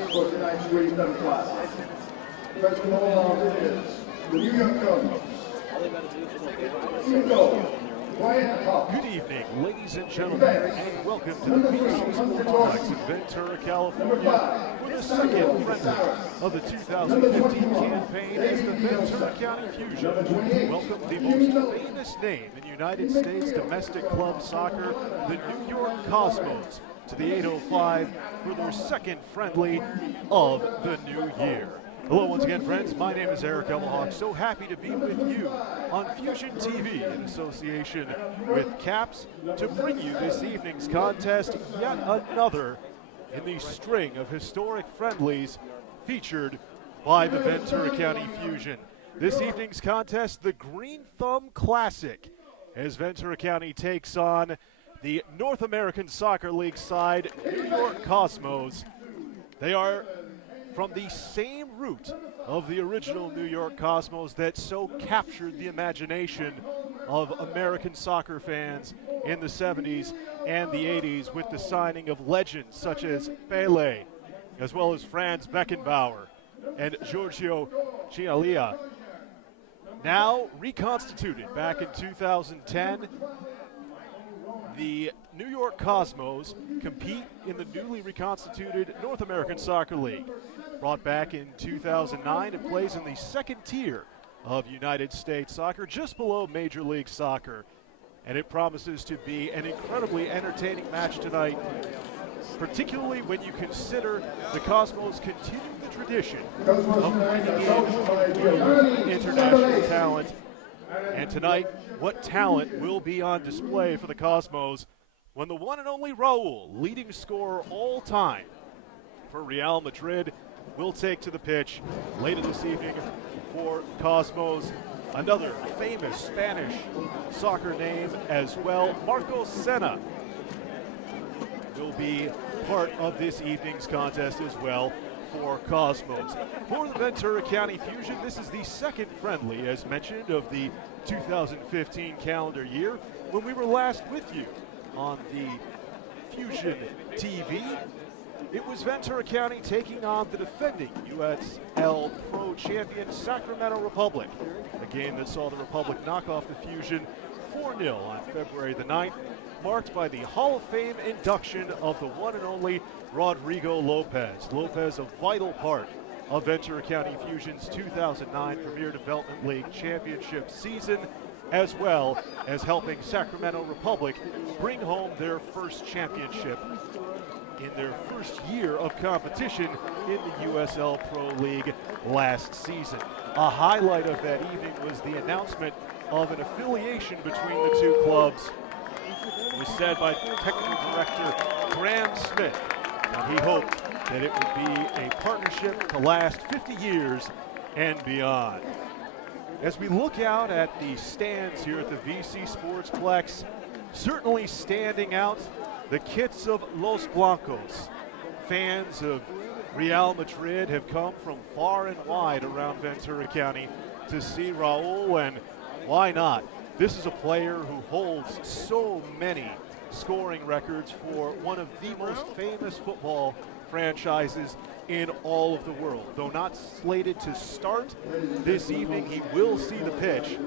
for tonight's Wisdom Classic. First of all, is the New York Cosmos. Good evening, ladies and gentlemen, and welcome to the Ventura Sportsplex in Ventura, California, for the second friendly of the 2015 campaign as the Ventura County Fusion welcome the most famous name in United States domestic club soccer, the New York Cosmos, to the 805 for their second friendly of the new year. Hello once again, friends. My name is Evelhoch. So happy to be with you on Fusion TV in association with CAPS to bring you this evening's contest, yet another in the string of historic friendlies featured by the Ventura County Fusion. This evening's contest, the Green Thumb Classic, as Ventura County takes on the North American Soccer League side, New York Cosmos. They are from the same root of the original New York Cosmos that so captured the imagination of American soccer fans in the 70s and the 80s with the signing of legends such as Pelé, as well as Franz Beckenbauer and Giorgio Chiellini. Now reconstituted back in 2010, the New York Cosmos compete in the newly reconstituted North American Soccer League. Brought back in 2009, it plays in the second tier of United States soccer, just below Major League Soccer. And it promises to be an incredibly entertaining match tonight, particularly when you consider the Cosmos continue the tradition of bringing in international talent. And tonight, what talent will be on display for the Cosmos when the one and only Raul, leading scorer all time for Real Madrid, will take to the pitch later this evening for Cosmos. Another famous Spanish soccer name as well, Marcos Senna, will be part of this evening's contest as well for Cosmos. For the Ventura County Fusion, this is the second friendly, as mentioned, of the 2015 calendar year. When we were last with you on the Fusion TV, it was Ventura County taking on the defending USL Pro champion Sacramento Republic, a game that saw the Republic knock off the Fusion 4-0 on February the 9th, marked by the Hall of Fame induction of the one and only Rodrigo Lopez. Lopez, a vital part of Ventura County Fusion's 2009 Premier Development League championship season, as well as helping Sacramento Republic bring home their first championship in their first year of competition in the USL Pro League last season. A highlight of that evening was the announcement of an affiliation between the two clubs. It was said by Technical Director Graham Smith, and he hoped that it would be a partnership to last 50 years and beyond. As we look out at the stands here at the VC Sportsplex, certainly standing out the kits of Los Blancos. Fans of Real Madrid have come from far and wide around Ventura County to see Raul, and why not? This is a player who holds so many scoring records for one of the most famous football franchises in all of the world. Though not slated to start this evening, he will see the pitch.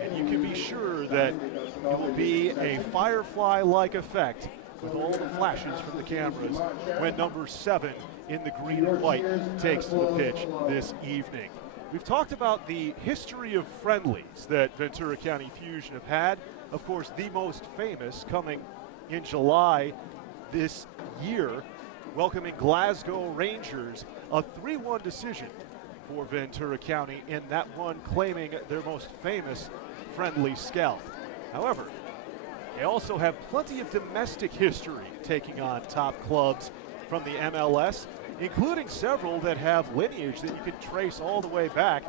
And you can be sure that it will be a Firefly-like effect with all the flashes from the cameras when number 7 in the green and white takes to the pitch this evening. We've talked about the history of friendlies that Ventura County Fusion have had. Of course, the most famous coming in July this year, welcoming Glasgow Rangers, a 3-1 decision for Ventura County, in that one claiming their most famous friendly scalp. However, they also have plenty of domestic history taking on top clubs from the MLS, including several that have lineage that you can trace all the way back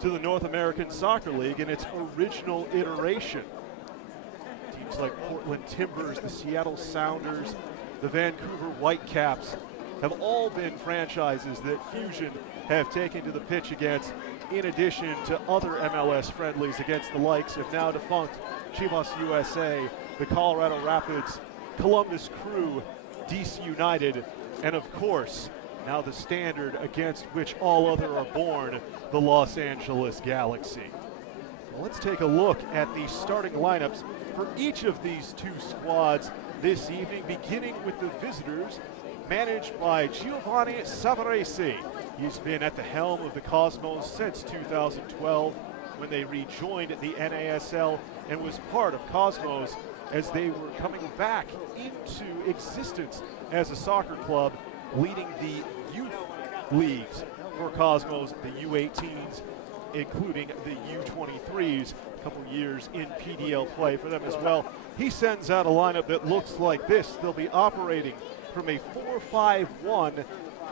to the North American Soccer League in its original iteration. Teams like Portland Timbers, the Seattle Sounders, the Vancouver Whitecaps have all been franchises that Fusion have taken to the pitch against, in addition to other MLS friendlies against the likes of now defunct Chivas USA, the Colorado Rapids, Columbus Crew, DC United, and of course, now the standard against which all other are born, the Los Angeles Galaxy. Well, let's take a look at the starting lineups for each of these two squads this evening, beginning with the visitors, managed by Giovanni Savarese. He's been at the helm of the Cosmos since 2012, when they rejoined the NASL and was part of Cosmos as they were coming back into existence as a soccer club, leading the youth leagues for Cosmos, the U18s, including the U23s, a couple years in PDL play for them as well. He sends out a lineup that looks like this. They'll be operating from a 4-5-1.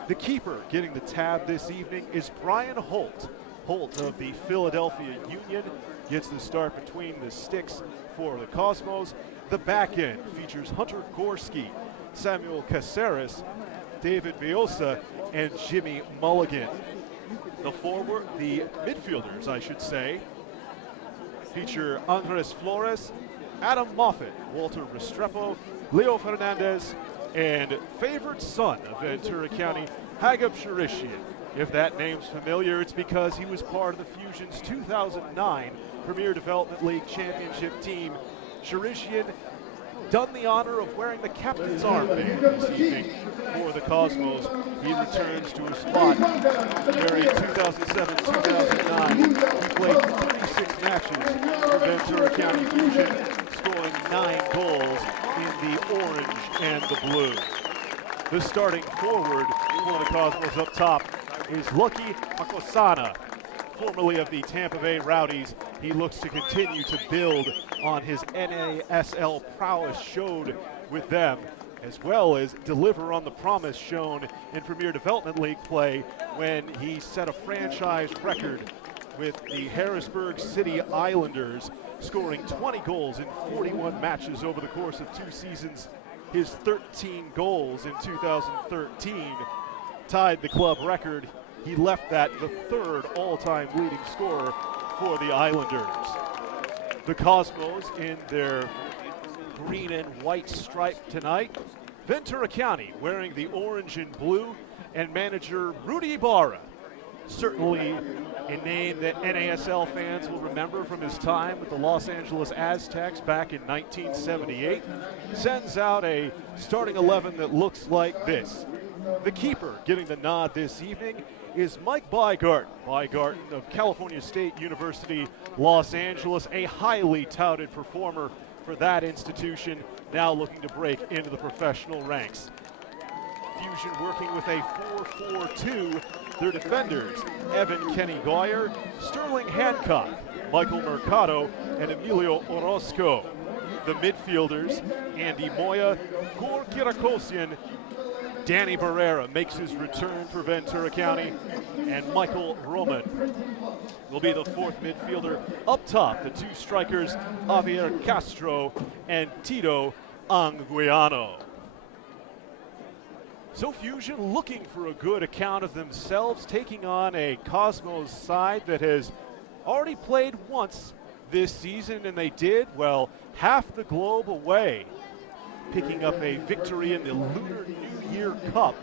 The keeper getting the tab this evening is Brian Holt. Holt of the Philadelphia Union gets the start between the sticks for the Cosmos. The back end features Hunter Gorski, Samuel Caceres, David Biosa, and Jimmy Mulligan. The midfielders, I should say, feature Andres Flores, Adam Moffat, Walter Restrepo, Leo Fernandez, and favorite son of Ventura County, Hagab Sharishian. If that name's familiar, it's because he was part of the Fusion's 2009 Premier Development League Championship team. Sharishian done the honor of wearing the captain's armband this evening for the Cosmos. He returns to a spot where in 2007-2009 he played 36 matches for Ventura County Fusion, scoring 9 goals in the orange and the blue. The starting forward for the Cosmos up top is Lucky Makosana, formerly of the Tampa Bay Rowdies. He looks to continue to build on his NASL prowess showed with them, as well as deliver on the promise shown in Premier Development League play when he set a franchise record with the Harrisburg City Islanders, scoring 20 goals in 41 matches over the course of 2 seasons. His 13 goals in 2013 tied the club record. He left that the 3rd all-time leading scorer for the Islanders. The Cosmos in their green and white stripe tonight. Ventura County wearing the orange and blue, and manager Rudy Ibarra, certainly a name that NASL fans will remember from his time with the Los Angeles Aztecs back in 1978, sends out a starting 11 that looks like this. The keeper getting the nod this evening is Mike Bygarten. Bygarten of California State University, Los Angeles, a highly touted performer for that institution, now looking to break into the professional ranks. Fusion working with a 4-4-2. Their defenders, Evan Kenny Goyer, Sterling Hancock, Michael Mercado, and Emilio Orozco. The midfielders, Andy Moya, Gor Kirakosian, Danny Barrera makes his return for Ventura County, and Michael Roman will be the 4th midfielder. Up top, the 2 strikers, Javier Castro and Tito Anguiano. So Fusion looking for a good account of themselves, taking on a Cosmos side that has already played once this season, and they did, well, half the globe away, picking up a victory in the Lunar New Year Cup,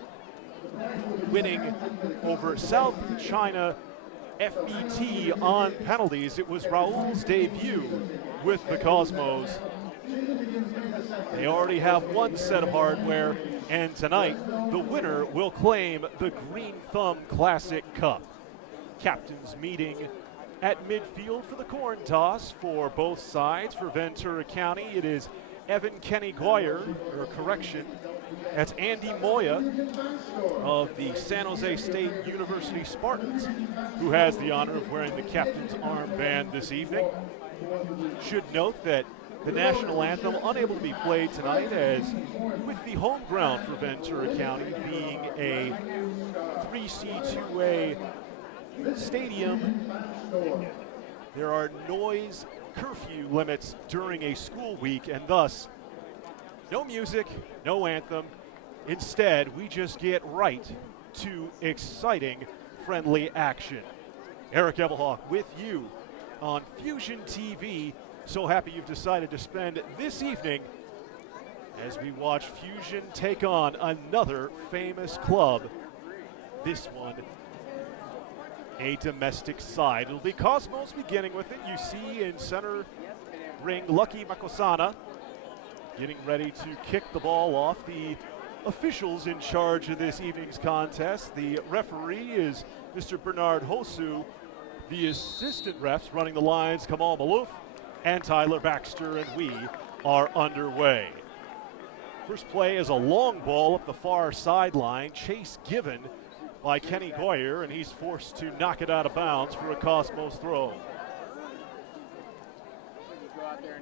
winning over South China FBT on penalties. It was Raul's debut with the Cosmos. They already have 1 set of hardware, and tonight the winner will claim the Green Thumb Classic Cup. Captains meeting at midfield for the coin toss for both sides. For Ventura County, it is Evan Kenny Goyer, or correction, that's Andy Moya of the San Jose State University Spartans, who has the honor of wearing the captain's armband this evening. Should note that the national anthem unable to be played tonight, as with the home ground for Ventura County being a 3C2A stadium, there are noise curfew limits during a school week, and thus no music, no anthem. Instead, we just get right to exciting, friendly action. Eric Evelhoch with you on Fusion TV. So happy you've decided to spend this evening as we watch Fusion take on another famous club. This one, a domestic side. It'll be Cosmos beginning with it. You see in center ring Lucky Makosana getting ready to kick the ball off. The officials in charge of this evening's contest, the referee is Mr. Bernard Hosu. The assistant refs running the lines, Kamal Malouf and Tyler Baxter, and we are underway. First play is a long ball up the far sideline. Chase given by Kenny Goyer, and he's forced to knock it out of bounds for a Cosmos throw.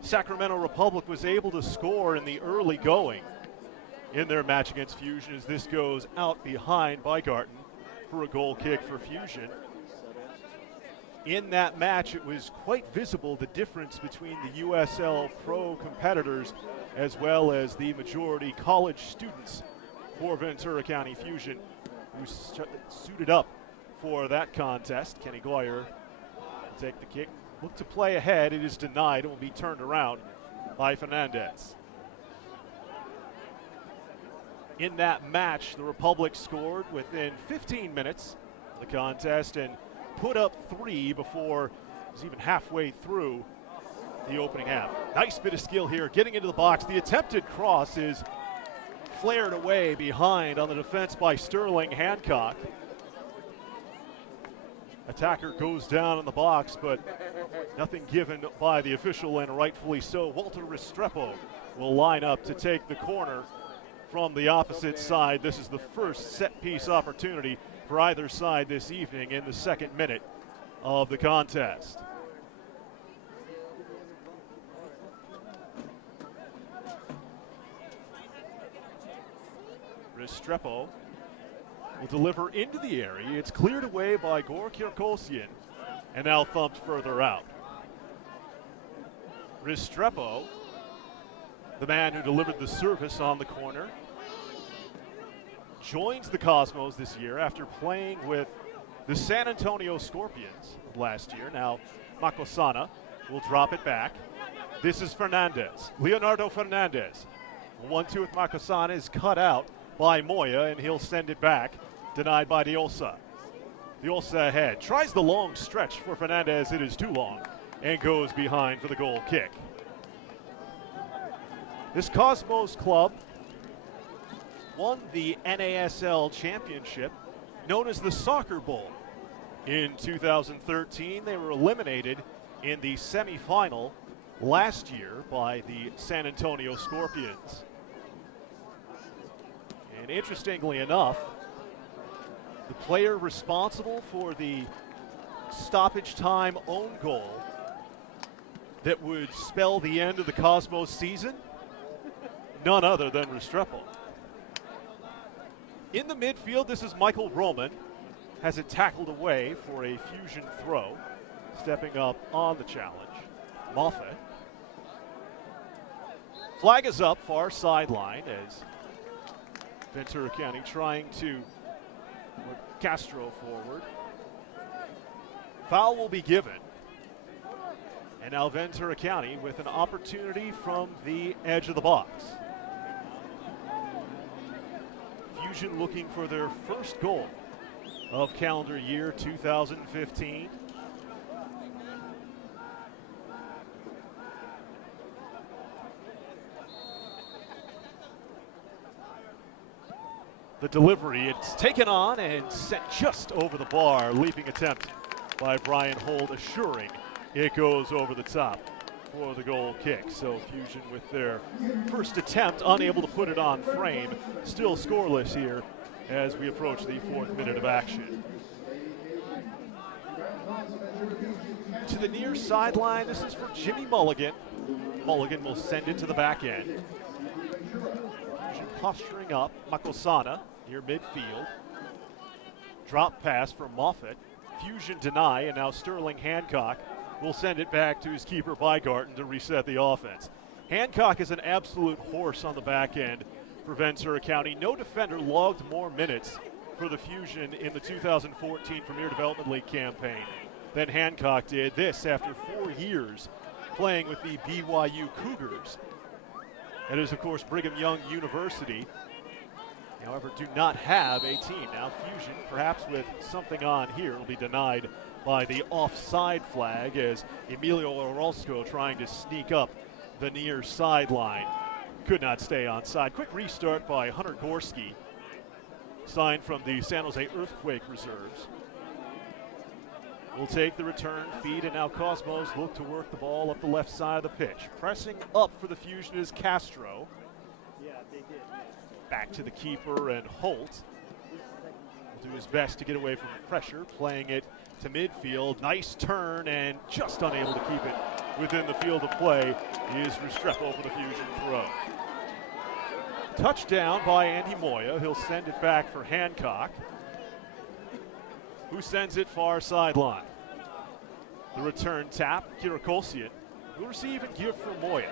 Sacramento Republic was able to score in the early going in their match against Fusion, as this goes out behind by Garten for a goal kick for Fusion. In that match, it was quite visible the difference between the USL Pro competitors as well as the majority college students for Ventura County Fusion, who suited up for that contest. Kenny Goyer will take the kick, look to play ahead. It is denied and will be turned around by Fernandez. In that match, the Republic scored within 15 minutes of the contest and put up 3 before it was even halfway through the opening half. Nice bit of skill here, getting into the box. The attempted cross is flared away behind on the defense by Sterling Hancock. Attacker goes down in the box, but nothing given by the official, and rightfully so. Walter Restrepo will line up to take the corner from the opposite side. This is the first set-piece opportunity for either side this evening in the second minute of the contest. Restrepo will deliver into the area. It's cleared away by Gor Kirkosian and now thumped further out. Restrepo, the man who delivered the service on the corner, joins the Cosmos this year after playing with the San Antonio Scorpions last year. Now Makosana will drop it back. This is Fernandez, Leonardo Fernandez. 1-2 with Makosana is cut out by Moya, and he'll send it back, denied by Diolsa. Diolsa ahead, tries the long stretch for Fernandez. It is too long and goes behind for the goal kick. This Cosmos club won the NASL championship, known as the Soccer Bowl. In 2013, they were eliminated in the semifinal last year by the San Antonio Scorpions. And interestingly enough, the player responsible for the stoppage time own goal that would spell the end of the Cosmos season, none other than Restrepo. In the midfield, this is Michael Roman, has it tackled away for a Fusion throw, stepping up on the challenge. Moffat. Flag is up, far sideline, as Ventura County trying to put Castro forward. Foul will be given. And now Ventura County with an opportunity from the edge of the box. Fusion looking for their first goal of calendar year 2015. The delivery, it's taken on and sent just over the bar. Leaping attempt by Brian Holt, assuring it goes over the top for the goal kick. So Fusion with their first attempt, unable to put it on frame. Still scoreless here as we approach the 4th minute of action. To the near sideline, this is for Jimmy Mulligan. Mulligan will send it to the back end. Fusion posturing up, Makosana near midfield. Drop pass for Moffat. Fusion deny, and now Sterling Hancock will send it back to his keeper Bygarten to reset the offense. Hancock is an absolute horse on the back end for Ventura County. No defender logged more minutes for the Fusion in the 2014 Premier Development League campaign than Hancock did. This after 4 years playing with the BYU Cougars. That is, of course, Brigham Young University. However, do not have a team. Now Fusion, perhaps with something on here, will be denied by the offside flag as Emilio Orozco trying to sneak up the near sideline. Could not stay onside. Quick restart by Hunter Gorski, signed from the San Jose Earthquake reserves. Will take the return feed, and now Cosmos look to work the ball up the left side of the pitch. Pressing up for the Fusion is Castro. Back to the keeper, and Holt will do his best to get away from the pressure, playing it to midfield. Nice turn, and just unable to keep it within the field of play is Restrepo for the Fusion throw. Touchdown by Andy Moya. He'll send it back for Hancock, who sends it far sideline. The return tap, Kirakolsian will receive and give for Moya.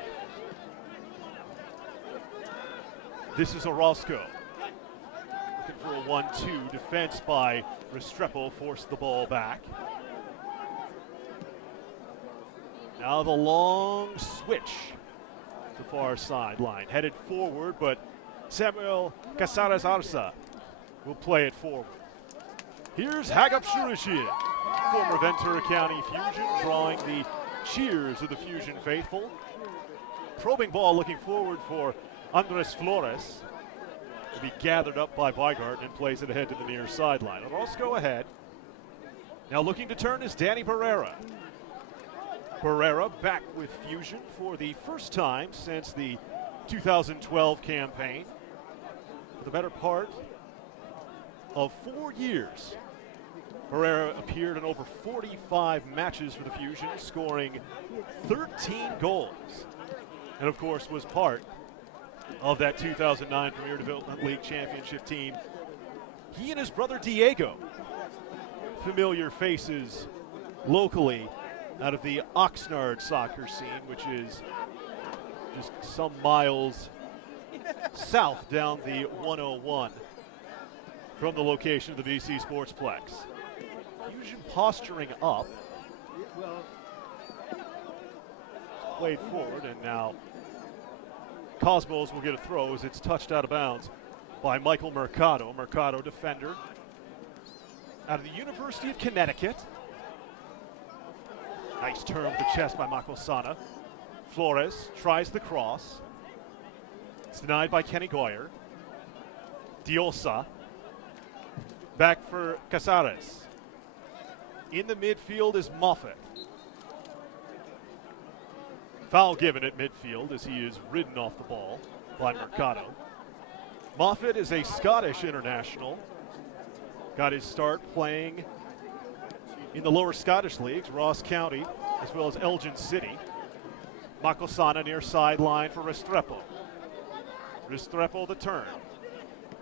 This is Orozco. Looking for a 1-2. Defense by Restrepo forced the ball back. Now the long switch to far sideline. Headed forward, but Samuel Casares Arza will play it forward. Here's Hagap Shurashid, former Ventura County Fusion, drawing the cheers of the Fusion faithful. Probing ball looking forward for Andres Flores. Will be gathered up by Weigart and plays it ahead to the near sideline. Orozco ahead. Now looking to turn is Danny Barrera. Barrera back with Fusion for the first time since the 2012 campaign. For the better part of 4 years, Barrera appeared in over 45 matches for the Fusion, scoring 13 goals. And of course was part of that 2009 Premier Development League Championship team. He and his brother Diego, familiar faces locally out of the Oxnard soccer scene, which is just some miles south down the 101 from the location of the BC Sportsplex. Fusion posturing up. Played forward, and now Cosmos will get a throw as it's touched out of bounds by Michael Mercado. Mercado, defender out of the University of Connecticut. Nice turn with the chest by Makosana. Flores tries the cross. It's denied by Kenny Goyer. Diosa. Back for Casares. In the midfield is Moffat. Foul given at midfield as he is ridden off the ball by Mercado. Moffat is a Scottish international. Got his start playing in the lower Scottish leagues, Ross County, as well as Elgin City. Makosana near sideline for Restrepo. Restrepo the turn.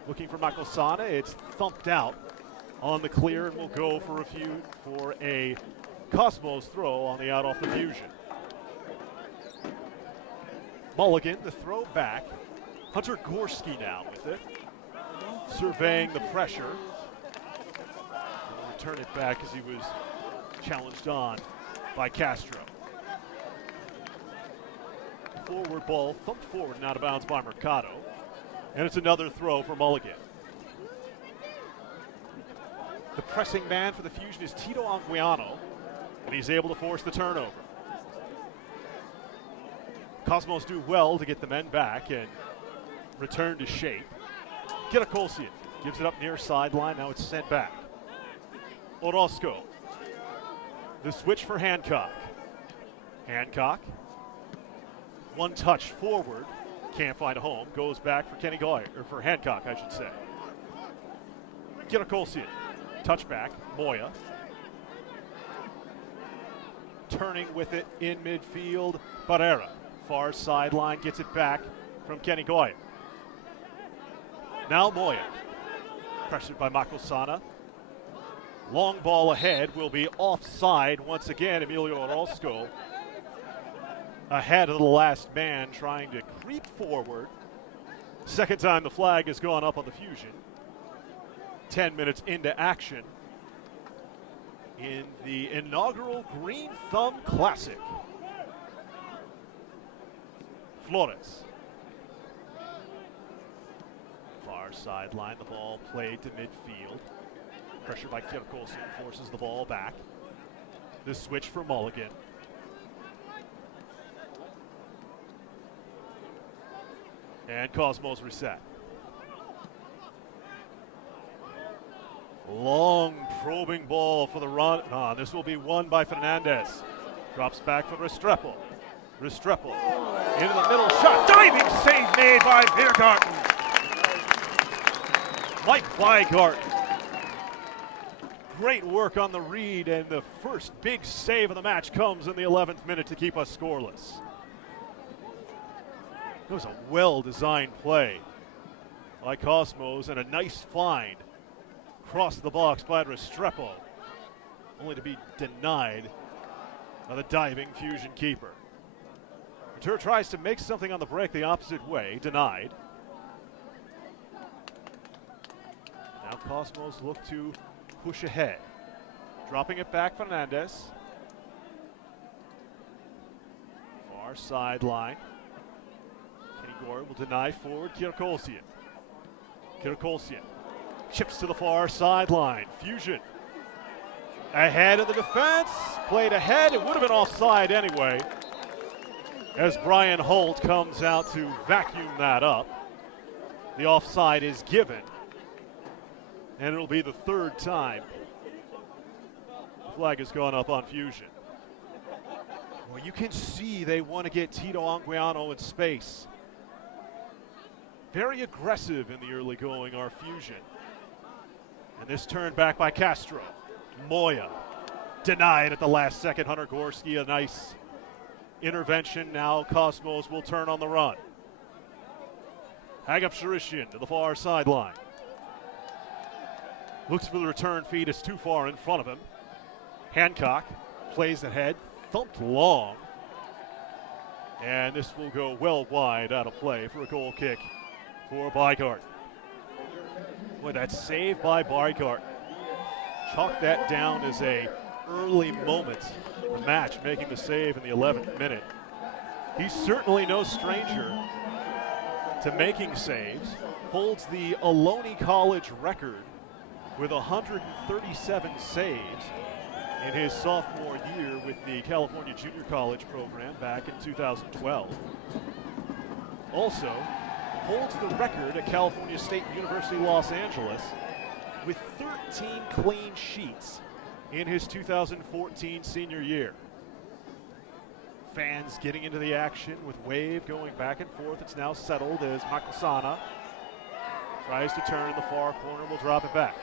Looking for Makosana, it's thumped out on the clear and will go for a Cosmos throw on the out off the Fusion. Mulligan, the throw back. Hunter Gorski now with it. Surveying the pressure. And return it back as he was challenged on by Castro. Forward ball thumped forward and out of bounds by Mercado. And it's another throw for Mulligan. The pressing man for the Fusion is Tito Anguiano, and he's able to force the turnover. Cosmos do well to get the men back and return to shape. Kirakolsian gives it up near sideline. Now it's sent back. Orozco. The switch for Hancock. Hancock. One touch forward. Can't find a home. Goes back for Kenny Goyer, or for Hancock, I should say. Kirakolsian. Touchback. Moya. Turning with it in midfield. Barrera. Far sideline, gets it back from Kenny Goyer. Now Moya. Pressured by Makosana. Long ball ahead will be offside once again. Emilio Orozco ahead of the last man trying to creep forward. Second time the flag has gone up on the Fusion. 10 minutes into action in the inaugural Green Thumb Classic. Flores Far sideline, the ball played to midfield. Pressure by Kirkolson forces the ball back. The switch for Mulligan. And Cosmos reset. Long probing ball for the run. This will be won by Fernandez. Drops back for Restrepo. Restrepo into the middle, shot, diving save made by Biergarten. Mike Biergarten. Great work on the read, and the first big save of the match comes in the 11th minute to keep us scoreless. It was a well-designed play by Cosmos and a nice find. Across the box by Restrepo, only to be denied by the diving Fusion keeper. Ventura tries to make something on the break the opposite way, denied. Now Cosmos look to push ahead. Dropping it back, Fernandez. Far sideline. Kenny Gore will deny forward, Kirkolsian. Kirkolsian chips to the far sideline. Fusion ahead of the defense. Played ahead. It would have been offside anyway, as Brian Holt comes out to vacuum that up. The offside is given, and it'll be the third time the flag has gone up on Fusion. Well, you can see they want to get Tito Anguiano in space. Very aggressive in the early going are Fusion. And this turned back by Castro. Moya denied at the last second. Hunter Gorski, a nice intervention. Now Cosmos will turn on the run. Hagap Sharishian to the far sideline. Looks for the return feed. It's too far in front of him. Hancock plays ahead, thumped long. And this will go well wide out of play for a goal kick for Biergarten. Boy, that save by Biergarten. Chalk that down as a early moment in the match, making the save in the 11th minute. He's certainly no stranger to making saves. Holds the Ohlone College record with 137 saves in his sophomore year with the California Junior College program back in 2012. Also, holds the record at California State University Los Angeles with 13 clean sheets in his 2014 senior year. Fans getting into the action with Wave going back and forth. It's now settled as Makosana tries to turn in the far corner, will drop it back.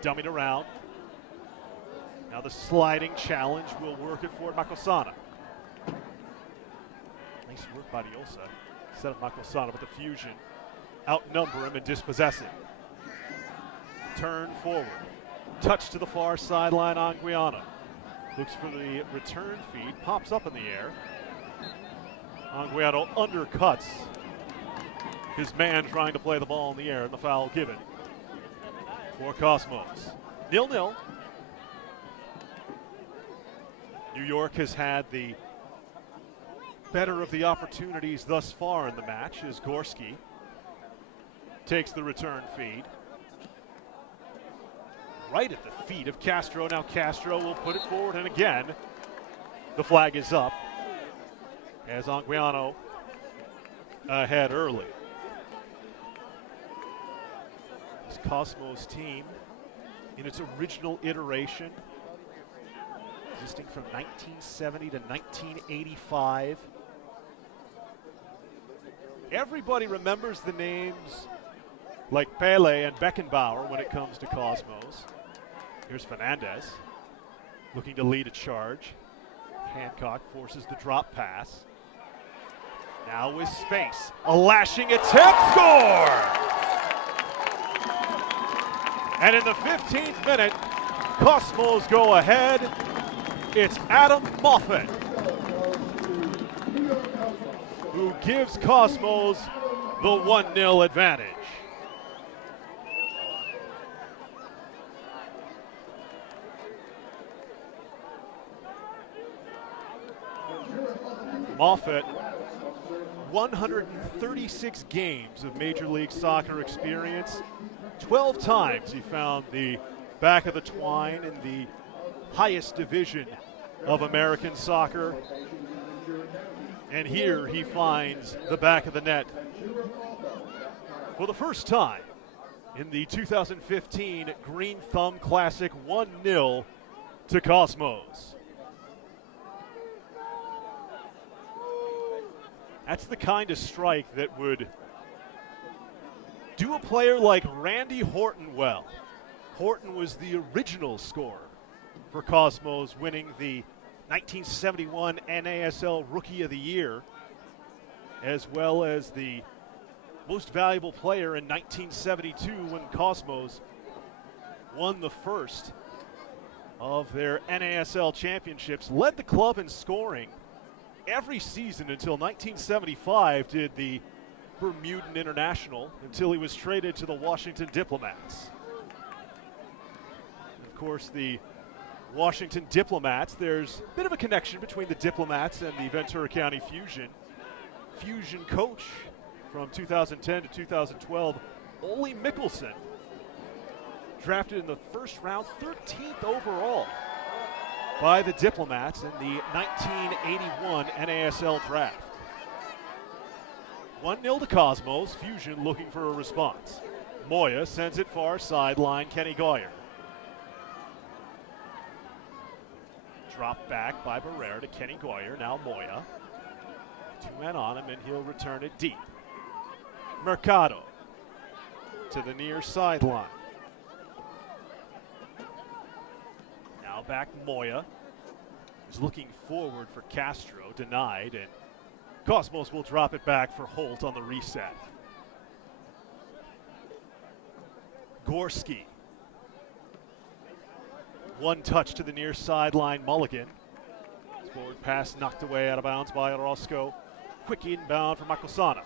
Dummied around. Now the sliding challenge will work it for Makosana. Nice work by Diosa. Set up Makosana, but the Fusion outnumber him and dispossess him. Turn forward. Touch to the far sideline, Anguiano. Looks for the return feed, pops up in the air. Anguiano undercuts his man trying to play the ball in the air, and the foul given for Cosmos. 0-0. New York has had the better of the opportunities thus far in the match as Gorski takes the return feed. Right at the feet of Castro. Now Castro will put it forward, and again, the flag is up as Anguiano ahead early. This Cosmos team, in its original iteration, existing from 1970 to 1985. Everybody remembers the names like Pele and Beckenbauer when it comes to Cosmos. Here's Fernandez looking to lead a charge. Hancock forces the drop pass. Now with space, a lashing attempt, score! And in the 15th minute, Cosmos go ahead. It's Adam Moffett who gives Cosmos the 1-0 advantage. Moffett 136 games of Major League Soccer experience. 12 times he found the back of the twine in the highest division of American soccer. And here he finds the back of the net for the first time in the 2015 Green Thumb Classic, 1-0 to Cosmos. That's the kind of strike that would do a player like Randy Horton well. Horton was the original scorer for Cosmos, winning the 1971 NASL Rookie of the Year, as well as the most valuable player in 1972 when Cosmos won the first of their NASL championships. Led the club in scoring every season until 1975, did the Bermudan International, until he was traded to the Washington Diplomats. Of course, the Washington Diplomats, there's a bit of a connection between the Diplomats and the Ventura County Fusion. Fusion coach from 2010 to 2012, Ole Mikkelsen, drafted in the first round, 13th overall by the Diplomats in the 1981 NASL draft. 1-0 to Cosmos, Fusion looking for a response. Moya sends it far sideline, Kenny Goyer. Drop back by Barrera to Kenny Goyer, now Moya. 2 men on him and he'll return it deep. Mercado to the near sideline. Now back Moya. He's looking forward for Castro, denied, and Cosmos will drop it back for Holt on the reset. Gorski. One touch to the near sideline, Mulligan. His forward pass knocked away out of bounds by Orozco. Quick inbound for Makosana.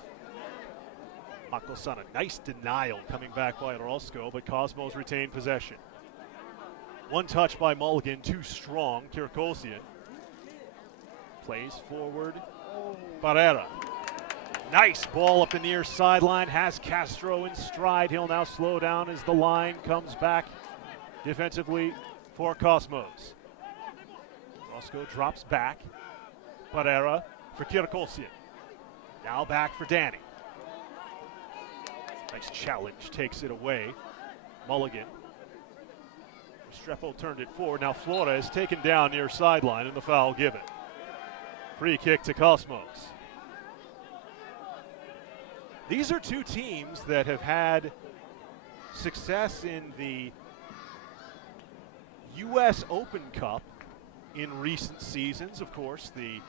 Makosana, nice denial coming back by Orozco, but Cosmos retained possession. One touch by Mulligan, too strong. Kirkosian plays forward. Barrera. Nice ball up the near sideline. Has Castro in stride. He'll now slow down as the line comes back defensively for Cosmos. Orozco drops back. Barrera for Kirkosian. Now back for Danny. Nice challenge, takes it away. Mulligan. Restrepo turned it forward. Now Flores taken down near sideline and the foul given. Free kick to Cosmos. These are two teams that have had success in the U.S. Open Cup in recent seasons. Of course, the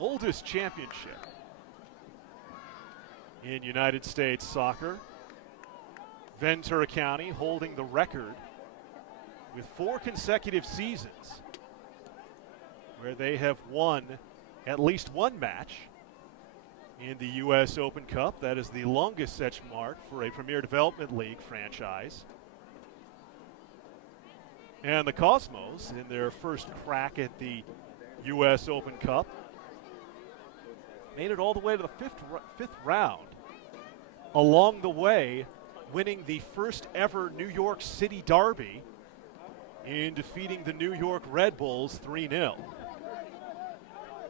oldest championship in United States soccer. Ventura County holding the record with 4 consecutive seasons where they have won at least one match in the U.S. Open Cup. That is the longest such mark for a Premier Development League franchise. And the Cosmos, in their first crack at the U.S. Open Cup, made it all the way to the fifth round. Along the way, winning the first ever New York City Derby in defeating the New York Red Bulls 3-0.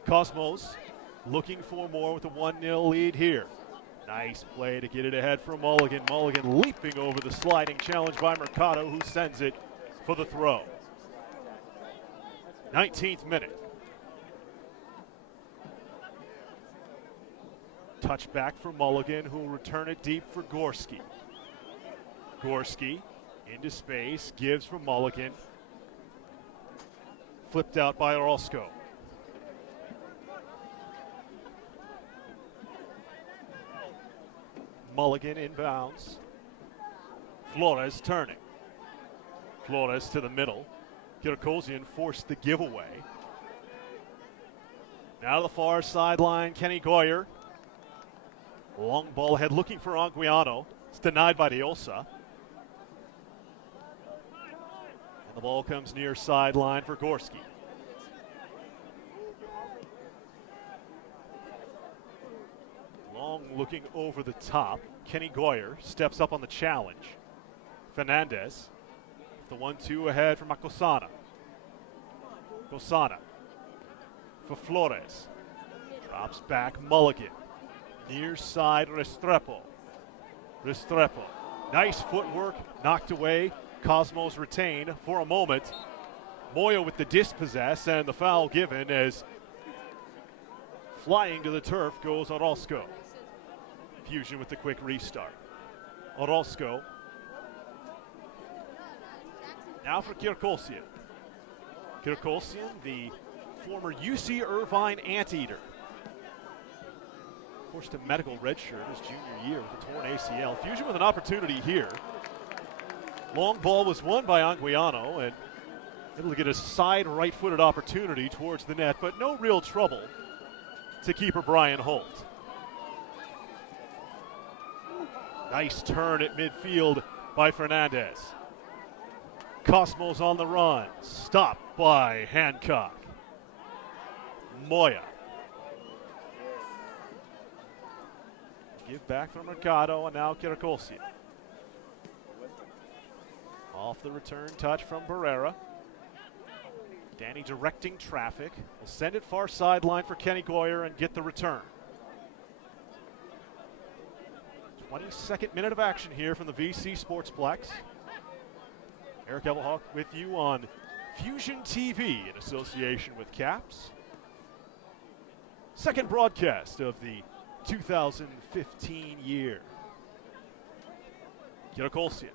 Cosmos looking for more with a 1-0 lead here. Nice play to get it ahead for Mulligan. Mulligan leaping over the sliding challenge by Mercado, who sends it for the throw. 19th minute. Touch back for Mulligan, who will return it deep for Gorski. Gorski into space, gives for Mulligan. Flipped out by Orozco. Mulligan inbounds. Flores turning. Flores to the middle. Kirkosian forced the giveaway. Now to the far sideline, Kenny Goyer. Long ball ahead, looking for Anguiano. It's denied by Diosa. And the ball comes near sideline for Gorski. Long looking over the top. Kenny Goyer steps up on the challenge. Fernandez, the 1-2 ahead for Makosana. Gosana for Flores. Drops back Mulligan. Near side Restrepo. Restrepo. Nice footwork, knocked away. Cosmos retain for a moment. Moya with the dispossess and the foul given as flying to the turf goes Orozco. Fusion with the quick restart. Orozco. Now for Kirkosian. Kirkosian, the former UC Irvine anteater. Forced a medical redshirt his junior year with a torn ACL. Fusion with an opportunity here. Long ball was won by Anguiano and able to get a side right-footed opportunity towards the net, but no real trouble to keeper Brian Holt. Nice turn at midfield by Fernandez. Cosmos on the run, stopped by Hancock. Moya. Give back from Mercado, and now Kirkosian. Off the return touch from Barrera. Danny directing traffic. Will send it far sideline for Kenny Goyer and get the return. 22nd minute of action here from the VC Sportsplex. Eric Evelhoch with you on Fusion TV in association with CAPS. Second broadcast of the 2015 year. Kirkosian.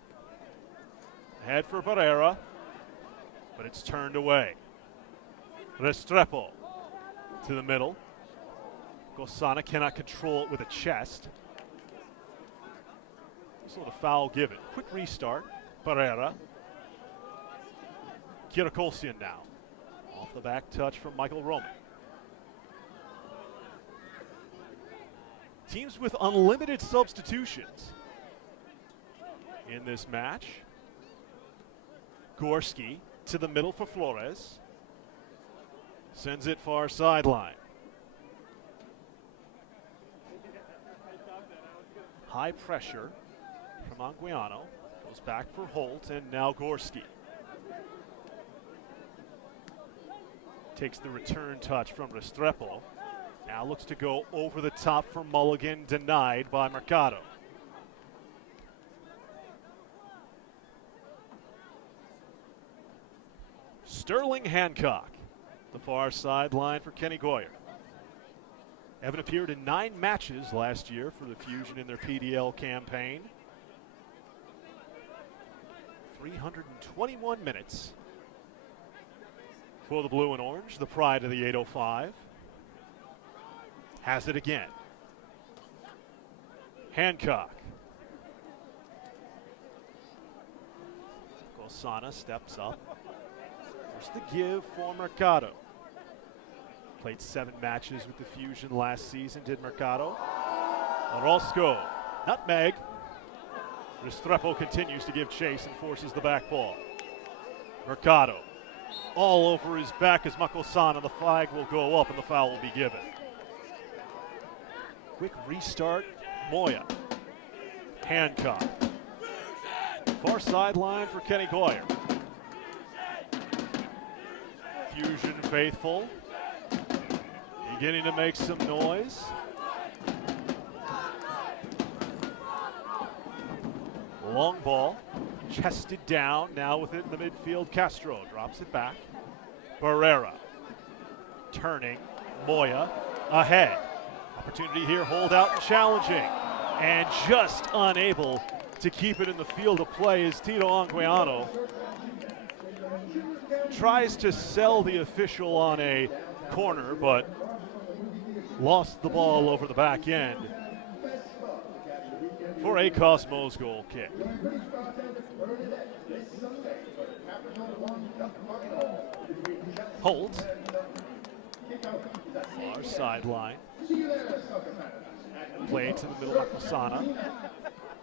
Ahead for Barrera, but it's turned away. Restrepo to the middle. Gosana cannot control it with a chest. So the foul given. Quick restart. Barrera. Kirkosian now. Off the back touch from Michael Roman. Teams with unlimited substitutions in this match. Gorski to the middle for Flores. Sends it far sideline. High pressure from Anguiano. Goes back for Holt and now Gorski. Takes the return touch from Restrepo. Now looks to go over the top for Mulligan, denied by Mercado. Sterling Hancock, the far sideline for Kenny Goyer. Evan appeared in 9 matches last year for the Fusion in their PDL campaign. 321 minutes for the blue and orange, the pride of the 805. Has it again. Hancock. Gosana steps up. There's the give for Mercado. Played 7 matches with the Fusion last season, did Mercado. Orozco, nutmeg. Restrepo continues to give chase and forces the back ball. Mercado, all over his back as Makosana. The flag will go up and the foul will be given. Quick restart, Moya. Hancock. Far sideline for Kenny Goyer. Fusion faithful. Beginning to make some noise. Long ball. Chested down. Now with it in the midfield. Castro drops it back. Barrera. Turning. Moya ahead. Opportunity here, hold out and challenging. And just unable to keep it in the field of play is Tito Anguiano. Tries to sell the official on a corner, but lost the ball over the back end for a Cosmos goal kick. Holt, far sideline. Play to the middle of Makosana.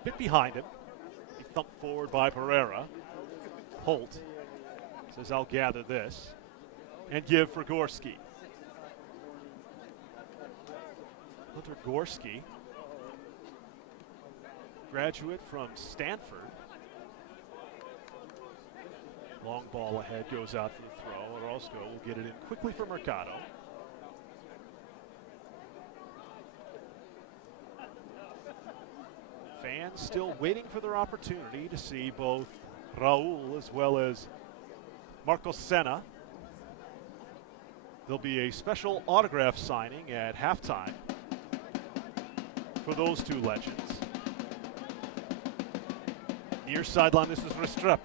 Bit behind him. He thumped forward by Barrera. Holt says, I'll gather this. And give for Gorski. Hunter Gorski graduate from Stanford. Long ball ahead, goes out for the throw. Orozco will get it in quickly for Mercado. Fans still waiting for their opportunity to see both Raul as well as Marcos Senna. There'll be a special autograph signing at halftime for those two legends. Near sideline, this is Restrepo.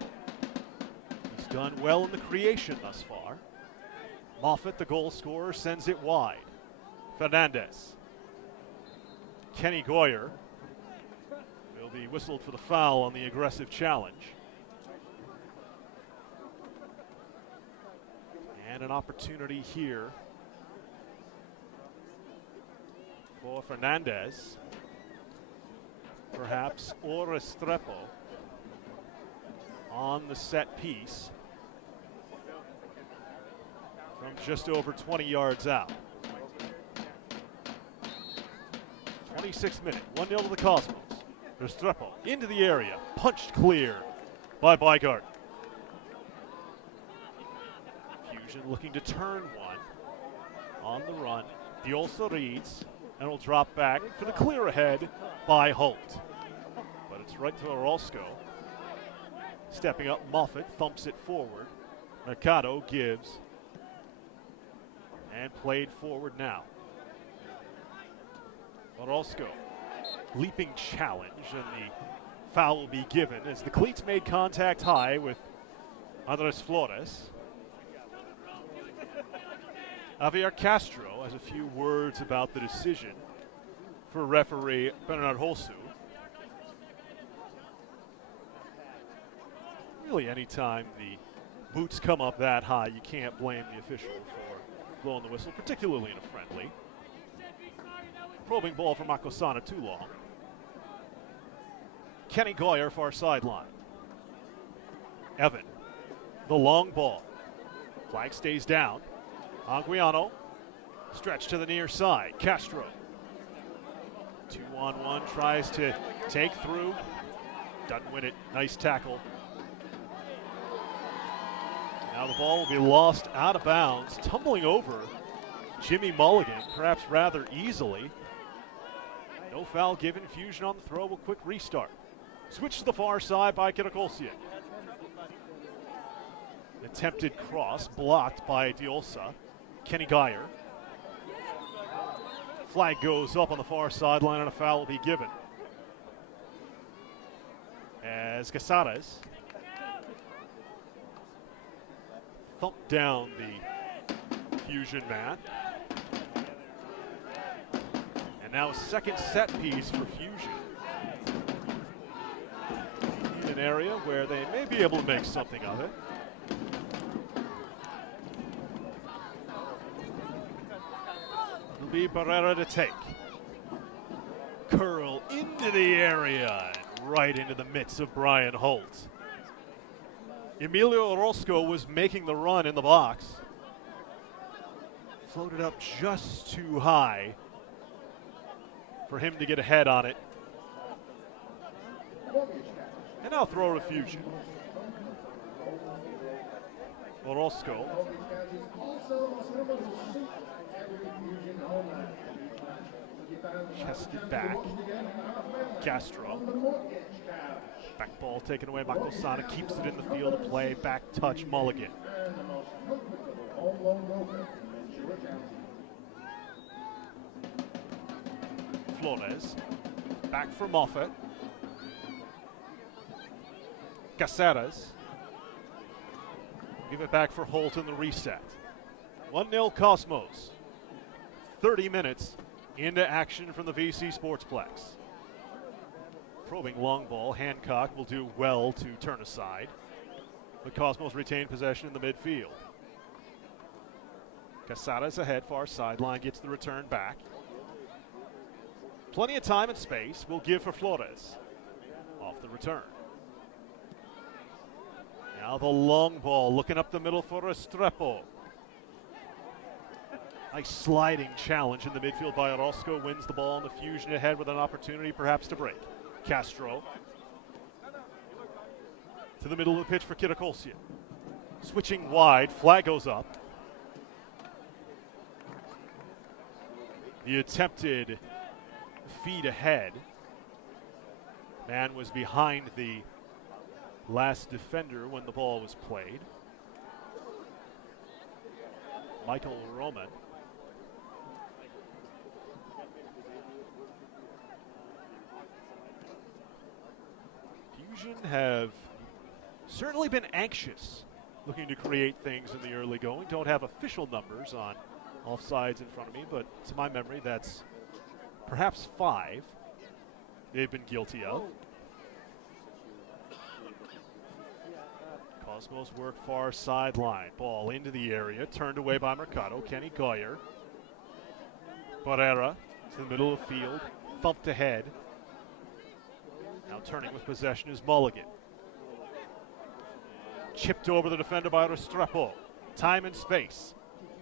He's done well in the creation thus far. Moffitt, the goal scorer, sends it wide. Fernandez. Kenny Goyer will be whistled for the foul on the aggressive challenge. And an opportunity here for Fernandez. Perhaps or Restrepo on the set piece from just over 20 yards out. 26th minute, 1-0 to the Cosmos. Restrepo into the area, punched clear by Bygart. Fusion looking to turn one on the run. Diolso reads and will drop back for the clear ahead by Holt. But it's right to Orozco. Stepping up, Moffitt thumps it forward. Mercado gives and played forward now. Orozco, leaping challenge, and the foul will be given as the cleats made contact high with Andres Flores. Javier Castro has a few words about the decision for referee Bernard Holsu. Really, anytime the boots come up that high, you can't blame the official for blowing the whistle, particularly in a friendly. Probing ball for Makosana, too long. Kenny Goyer, far sideline. Evan, the long ball. Flag stays down. Anguiano, stretch to the near side. Castro, 2-on-1, tries to take through. Doesn't win it. Nice tackle. Now the ball will be lost out of bounds, tumbling over Jimmy Mulligan, perhaps rather easily. No foul given. Fusion on the throw. A quick restart. Switch to the far side by Kirakolsian. Attempted cross blocked by Diolsa. Kenny Goyer. Flag goes up on the far sideline and a foul will be given. As Casares thumped down the Fusion man. And now a second set piece for Fusion. In an area where they may be able to make something of it. It'll be Barrera to take. Curl into the area and right into the midst of Brian Holt. Emilio Orozco was making the run in the box. Floated up just too high for him to get ahead on it. And now throw to Fusion. Orozco. Chested back. Castro. Back ball taken away. Makosana keeps it in the field of play. Back touch Mulligan. Flores. Back for Moffitt. Caceres. Give it back for Holt in the reset. 1-0 Cosmos. 30 minutes into action from the VC Sportsplex. Probing long ball. Hancock will do well to turn aside. The Cosmos retain possession in the midfield. Casares ahead, far sideline, gets the return back. Plenty of time and space. Will give for Flores. Off the return. Now the long ball, looking up the middle for Restrepo. Nice sliding challenge in the midfield by Orozco. Wins the ball, and the Fusion ahead with an opportunity perhaps to break. Castro. To the middle of the pitch for Kirakolsian. Switching wide, flag goes up. The attempted feed ahead. Man was behind the last defender when the ball was played. Michael Roman. Fusion have certainly been anxious, looking to create things in the early going. Don't have official numbers on offsides in front of me, but to my memory, that's perhaps 5 they've been guilty of. Cosmos work far sideline. Ball into the area, turned away by Mercado. Kenny Goyer. Barrera to the middle of the field, thumped ahead. Now turning with possession is Mulligan. Chipped over the defender by Restrepo. Time and space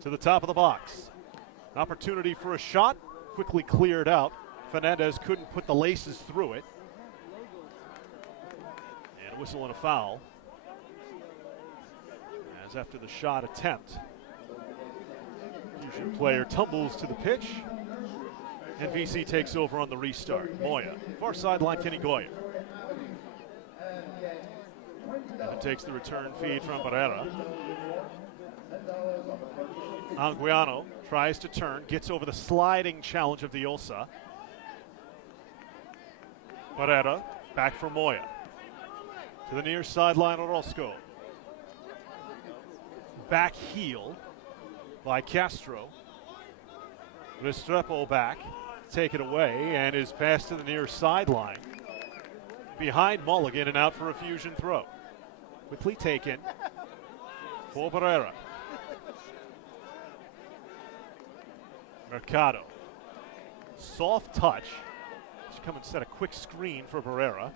to the top of the box. An opportunity for a shot, quickly cleared out. Fernandez couldn't put the laces through it. And a whistle and a foul. As after the shot attempt, Fusion player tumbles to the pitch, and VC takes over on the restart. Moya, far sideline, Kenny Goyer. And takes the return feed from Barrera. Anguiano tries to turn, gets over the sliding challenge of Diosa. Barrera back for Moya. To the near sideline, Orozco. Back heel by Castro. Restrepo back, take it away, and is passed to the near sideline. Behind Mulligan and out for a Fusion throw. Quickly taken for Barrera. Mercado. Soft touch. Should come and set a quick screen for Barrera.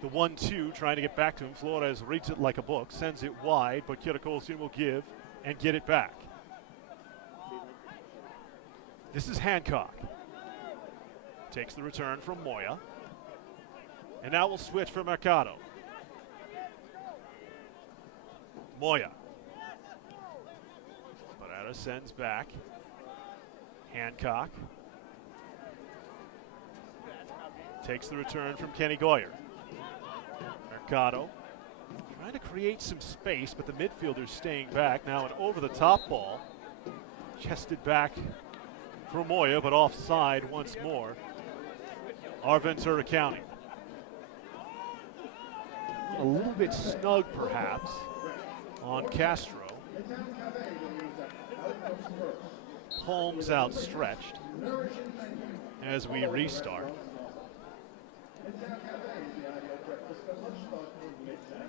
The 1-2 trying to get back to him. Flores reads it like a book, sends it wide, but Kirakolsian will give and get it back. This is Hancock. Takes the return from Moya. And now we'll switch for Mercado. Moya. Barrera sends back. Hancock. Takes the return from Kenny Goyer. Mercado trying to create some space, but the midfielder's staying back. Now an over-the-top ball. Chested back for Moya, but offside once more. Our Ventura County. A little bit snug, perhaps, on Castro. Palms outstretched as we restart.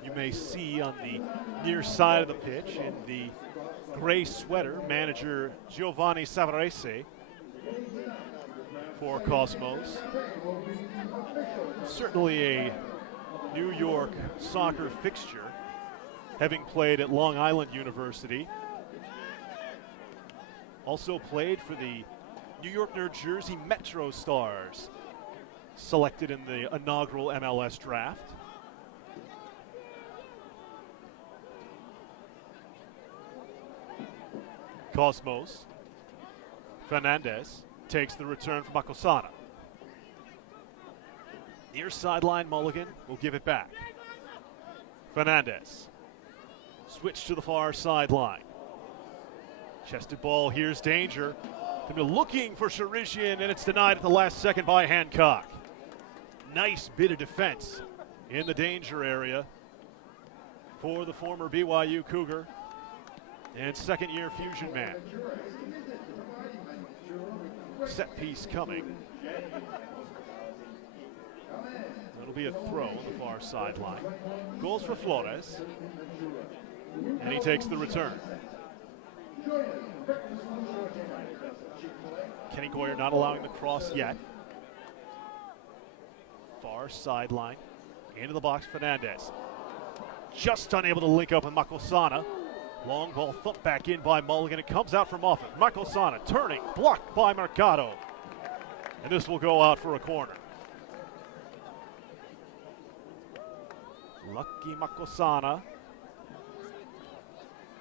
You may see on the near side of the pitch in the gray sweater, manager Giovanni Savarese for Cosmos. Certainly a New York soccer fixture, having played at Long Island University. Also played for the New York, New Jersey Metro Stars, selected in the inaugural MLS draft. Cosmos. Fernandez takes the return from Makosana. Near sideline, Mulligan will give it back. Fernandez. Switch to the far sideline. Chested ball, here's danger. They're looking for Sharishian, and it's denied at the last second by Hancock. Nice bit of defense in the danger area for the former BYU Cougar and second-year Fusion man. Set piece coming. That'll be a throw on the far sideline. Goals for Flores, and he takes the return. Kenny Goyer not allowing the cross yet. Far sideline, into the box, Fernandez. Just unable to link up with Makosana. Long ball thumped back in by Mulligan. It comes out from off it. Makosana turning, blocked by Mercado. And this will go out for a corner. Lucky Makosana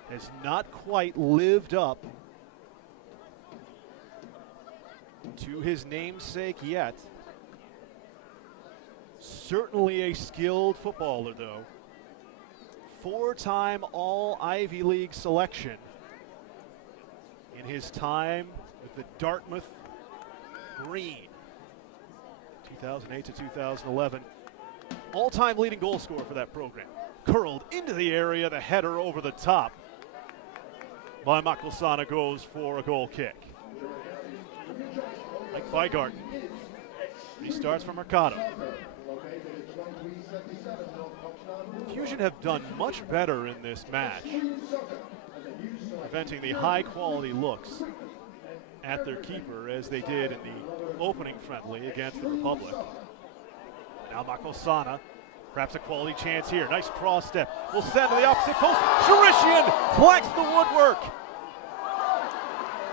has not quite lived up to his namesake yet. Certainly a skilled footballer, though. 4-time All-Ivy League selection in his time with the Dartmouth Green, 2008 to 2011. All-time leading goal scorer for that program. Curled into the area, the header over the top by Makosana goes for a goal kick. Like Bygarten. He starts from Mercado. Fusion have done much better in this match, preventing the high-quality looks at their keeper as they did in the opening friendly against the Republic. Now Makosana, perhaps a quality chance here. Nice cross step. Will send to the opposite post. Sharishian flex the woodwork.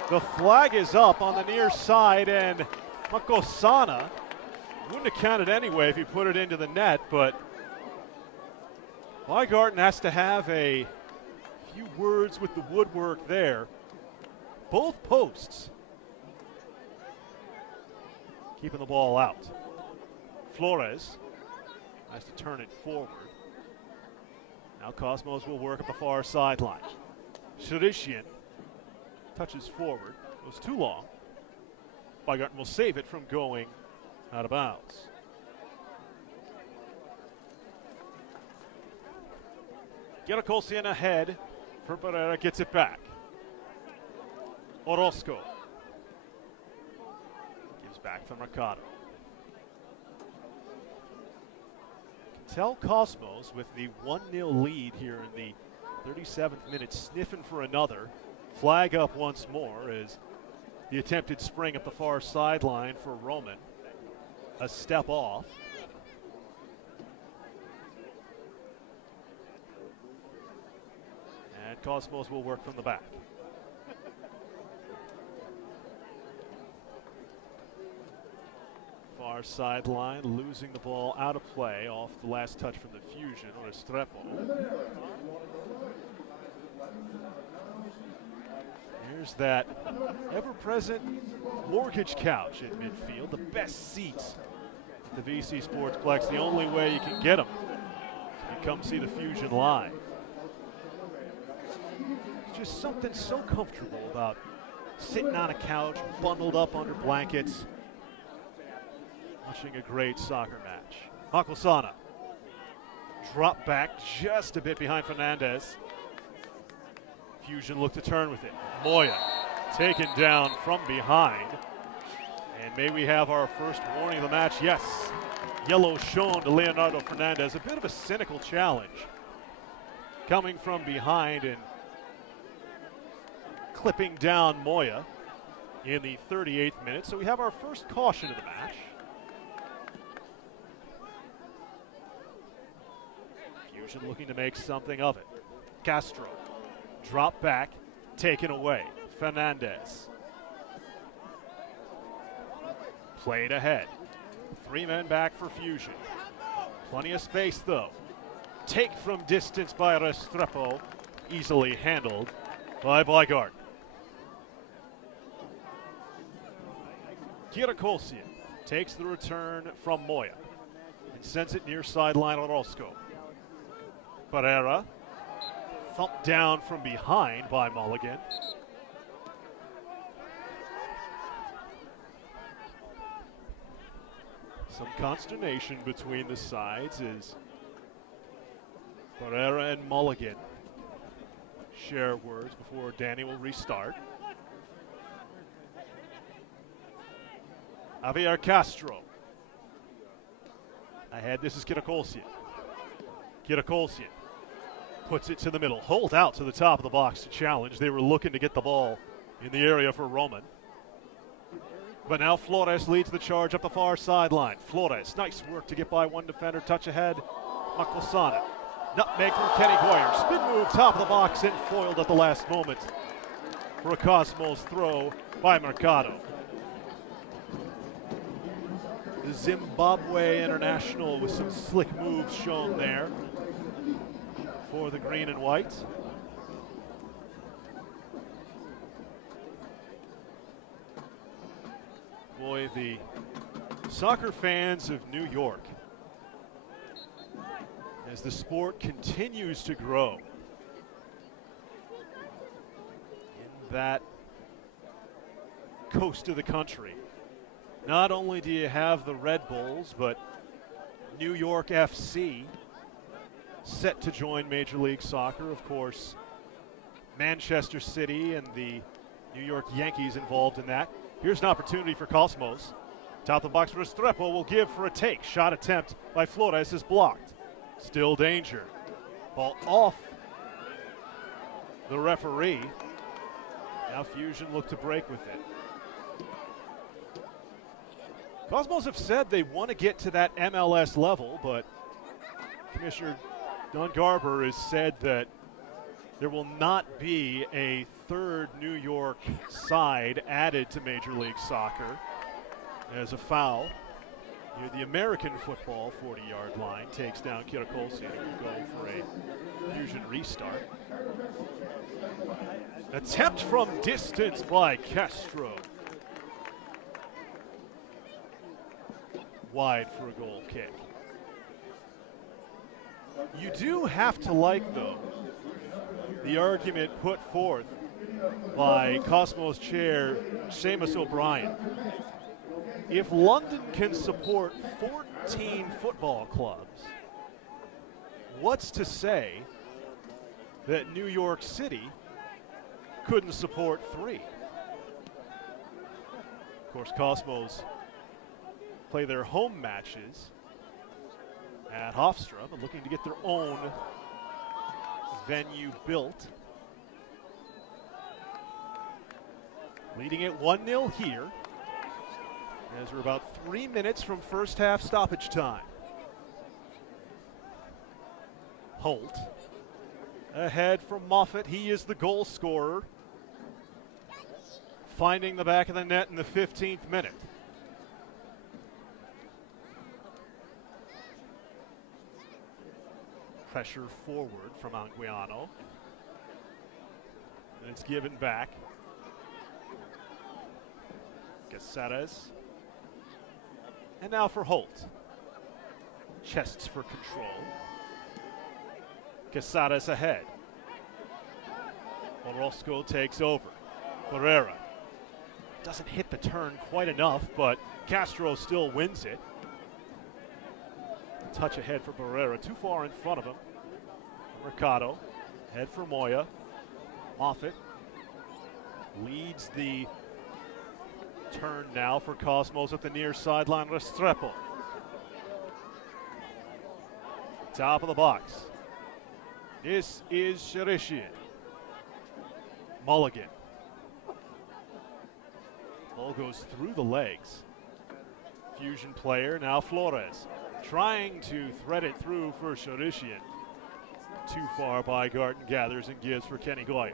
The flag is up on the near side, and Makosana wouldn't have counted anyway if he put it into the net, but Bygarten has to have a few words with the woodwork there. Both posts keeping the ball out. Flores has to turn it forward. Now Cosmos will work up the far sideline. Sharishian touches forward, goes too long. Bygarten will save it from going out of bounds. Gerakolsian ahead. Pereira gets it back. Orozco gives back from Mercado. Can tell Cosmos with the 1-0 lead here in the 37th minute, sniffing for another. Flag up once more as the attempted spring up the far sideline for Roman. A step off. And Cosmos will work from the back. Far sideline, losing the ball out of play off the last touch from the Fusion on Restrepo. Here's that ever-present mortgage couch at midfield, the best seats at the VC Sportsplex. The only way you can get them is you come see the Fusion live. Just something so comfortable about sitting on a couch, bundled up under blankets, watching a great soccer match. Makosana, drop back just a bit behind Fernandez. Fusion look to turn with it. Moya taken down from behind. And may we have our first warning of the match. Yes, yellow shown to Leonardo Fernandez. A bit of a cynical challenge. Coming from behind and clipping down Moya in the 38th minute. So we have our first caution of the match. Fusion looking to make something of it. Castro, drop back, taken away. Fernandez. Played ahead. 3 men back for Fusion. Plenty of space though. Take from distance by Restrepo. Easily handled by Bygarten. Gerakolsian takes the return from Moya and sends it near sideline Orozco. Pereira thumped down from behind by Mulligan. Some consternation between the sides as Pereira and Mulligan share words before Danny will restart. Javier Castro. Ahead, this is Gerakolsian. Gerakolsian puts it to the middle. Hold out to the top of the box to challenge. They were looking to get the ball in the area for Roman. But now Flores leads the charge up the far sideline. Flores, nice work to get by one defender. Touch ahead, Makosana. Nutmeg from Kenny Goyer. Spin move, top of the box, and foiled at the last moment for a Cosmos throw by Mercado. The Zimbabwe international with some slick moves shown there for the green and white. Boy, the soccer fans of New York, as the sport continues to grow in that coast of the country. Not only do you have the Red Bulls, but New York FC set to join Major League Soccer. Of course, Manchester City and the New York Yankees involved in that. Here's an opportunity for Cosmos. Top of the box, Restrepo will give for a take. Shot attempt by Flores is blocked. Still danger. Ball off the referee. Now Fusion look to break with it. Cosmos have said they want to get to that MLS level, but Commissioner Don Garber has said that there will not be a third New York side added to Major League Soccer as a foul near the American football 40-yard line takes down Kirakolsian, who will go for a Fusion restart. Attempt from distance by Castro. Wide for a goal kick. You do have to like, though, the argument put forth by Cosmos chair Seamus O'Brien. If London can support 14 football clubs, what's to say that New York City couldn't support 3? Of course, Cosmos play their home matches at Hofstra, but looking to get their own venue built. Leading it 1-0 here, as we're about 3 minutes from first half stoppage time. Holt ahead from Moffitt. He is the goal scorer, finding the back of the net in the 15th minute. Pressure forward from Anguiano. And it's given back. Caceres. And now for Holt. Chests for control. Caceres ahead. Orozco takes over. Barrera doesn't hit the turn quite enough, but Castro still wins it. Touch ahead for Barrera, too far in front of him. Mercado, head for Moya. Moffitt leads the turn now for Cosmos at the near sideline. Restrepo. Top of the box. This is Sharishian. Mulligan. Ball goes through the legs. Fusion player, now Flores. Trying to thread it through for Sharishian. Too far by Garten, gathers and gives for Kenny Goyer.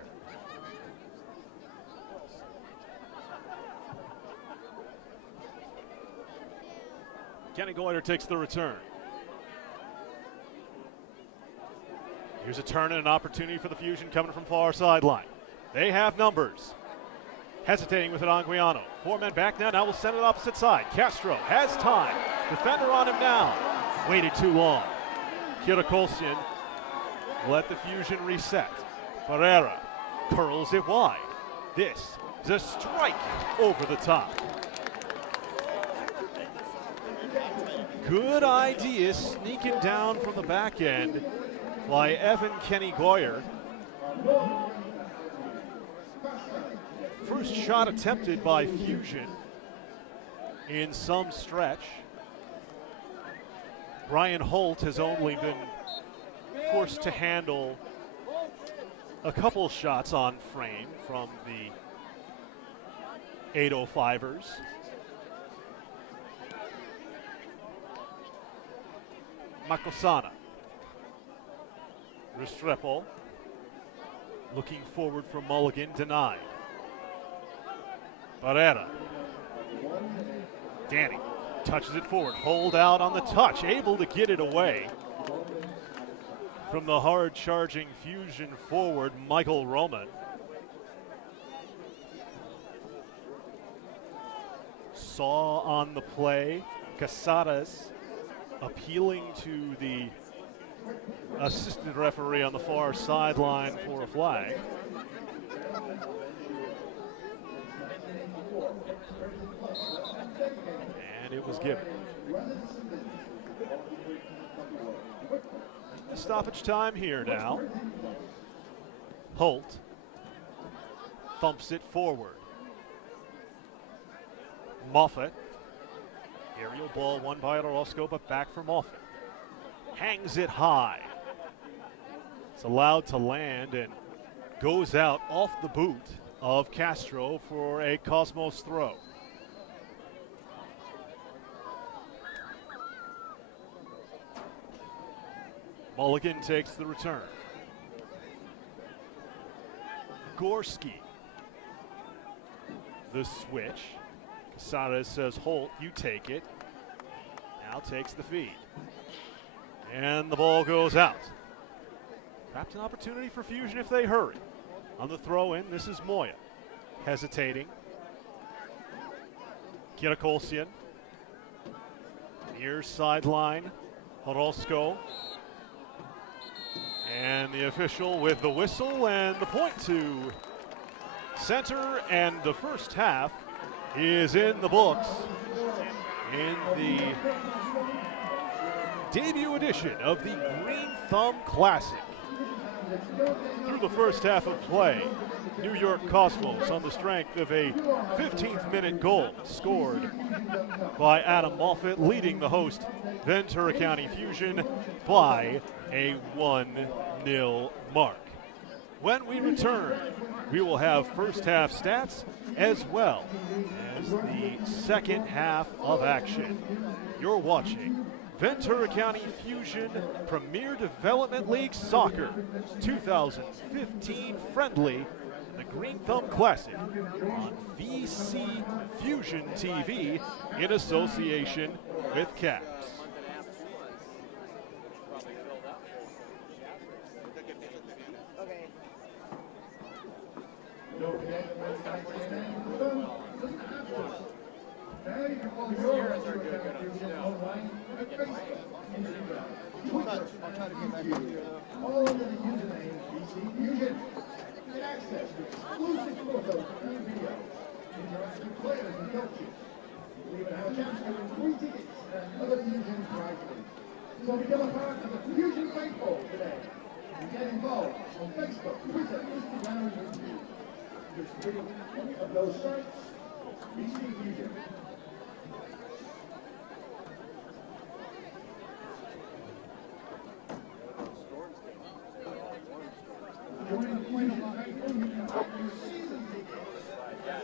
Kenny Goyer takes the return. Here's a turn and an opportunity for the Fusion coming from far sideline. They have numbers. Hesitating with it, Anguiano. 4 men back now. Now we'll send it opposite side. Castro has time. Defender on him now. Waited too long. Kirakolsian let the Fusion reset. Barrera curls it wide. This is a strike over the top. Good idea sneaking down from the back end by Evan Kenny Goyer. First shot attempted by Fusion in some stretch. Brian Holt has only been forced to handle a couple shots on frame from the 805ers. Makosana. Restrepo looking forward for Mulligan, denied. Barrera. Danny touches it forward. Hold out on the touch. Able to get it away from the hard-charging Fusion forward, Michael Roman. Saw on the play, Casadas appealing to the assistant referee on the far sideline for a flag. And it was given. Stoppage time here now. Holt thumps it forward. Moffett. Aerial ball won by Orozco, but back for Moffett. Hangs it high. It's allowed to land and goes out off the boot of Castro for a Cosmos throw. Mulligan takes the return. Gorski. The switch. Casares says, Holt, you take it. Now takes the feed. And the ball goes out. Perhaps an opportunity for Fusion if they hurry. On the throw in, this is Moya. Hesitating. Kirakolsian. Near sideline. Orozco. And the official with the whistle and the point to center, and the first half is in the books in the debut edition of the Green Thumb Classic. Through the first half of play, New York Cosmos on the strength of a 15th minute goal scored by Adam Moffett, leading the host Ventura County Fusion by a 1-0 mark. When we return, we will have first half stats as well as the second half of action. You're watching Ventura County Fusion Premier Development League Soccer 2015 friendly, the Green Thumb Classic on VC Fusion TV in association with CAPS. All under the username VC Fusion. Get access to exclusive photos and video, interact with players and coaches. We even have a chance to win 3 tickets and other Fusion prizes. So become a part of the Fusion faithful today. And get involved on Facebook, Twitter, Instagram, and YouTube. Just visit any of those sites. VC Fusion. Joining Fusion faithful, you can buy your season tickets.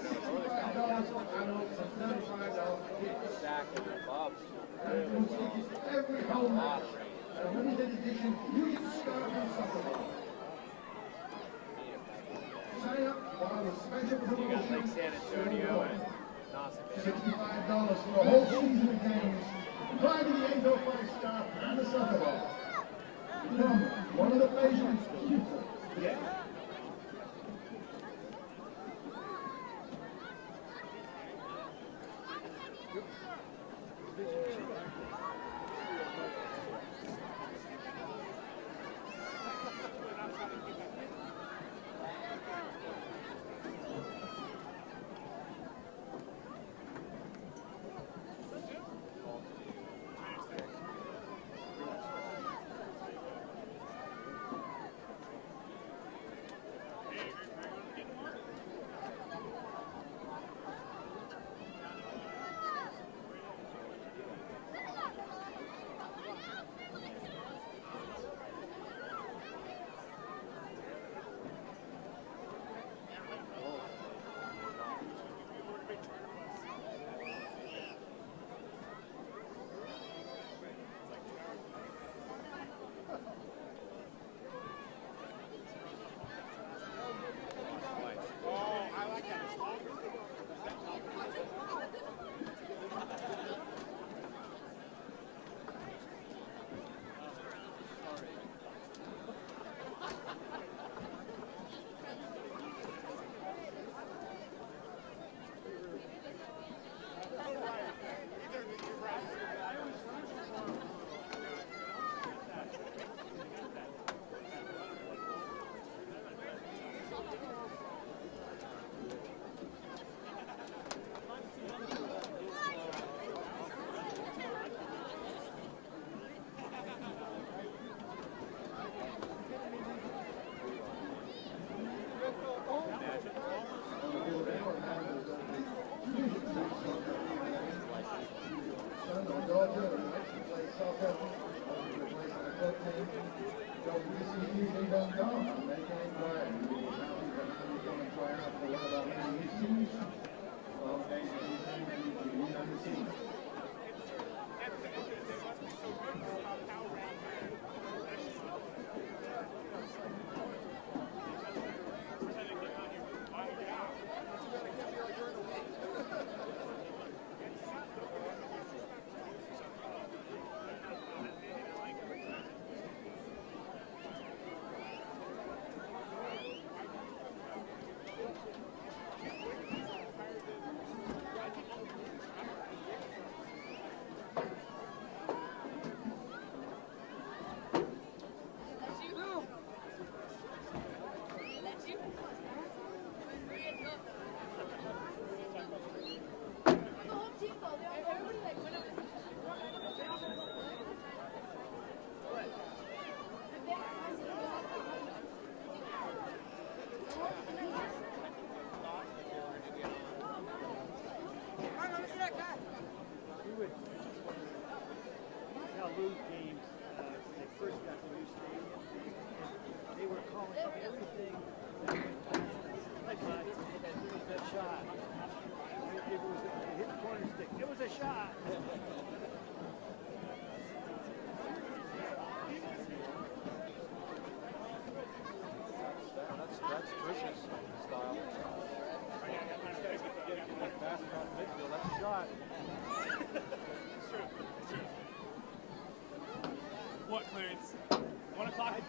$65 for adults and $35 for kids. And you'll tickets to every home match. A limited edition Fusion Scarlet Soccer Ball. Sign up for the special promotion. San Antonio and $65 for a whole season of games. Apply to the Evelhoch staff and the soccer ball. Become one of the patients people. Yeah.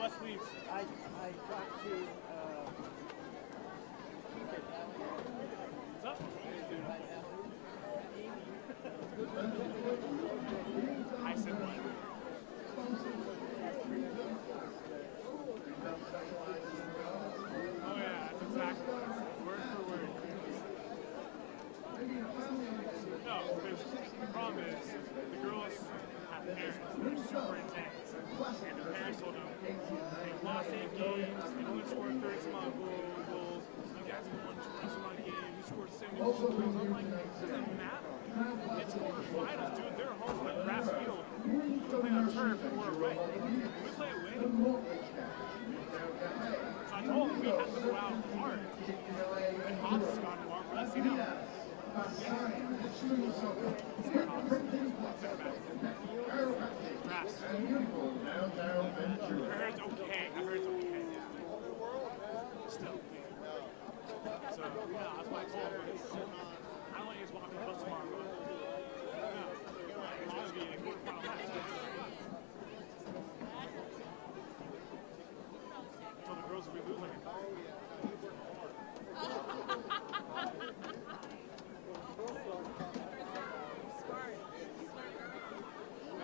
I talked to what's up? I said what? Oh yeah, that's exactly what I said. Word for word. No, because the problem is the girls have parents that are super intense, and the parents told them they've lost 8 games, they only scored 30 some odd goals. You guys have won 20 some odd games, you scored 70 goals. I'm like, it doesn't matter. It's quarterfinals, dude. They're home on a grass field. We play on turf and we're away. We play away. So I told them we have to go out hard. And Hobbs has gone far for us, you know. I heard it's okay. Still. So, yeah, that's why I told him. I don't want you to walk the bus tomorrow, but yeah. Obviously, a quarterfinal match. I told the girls if we lose, like,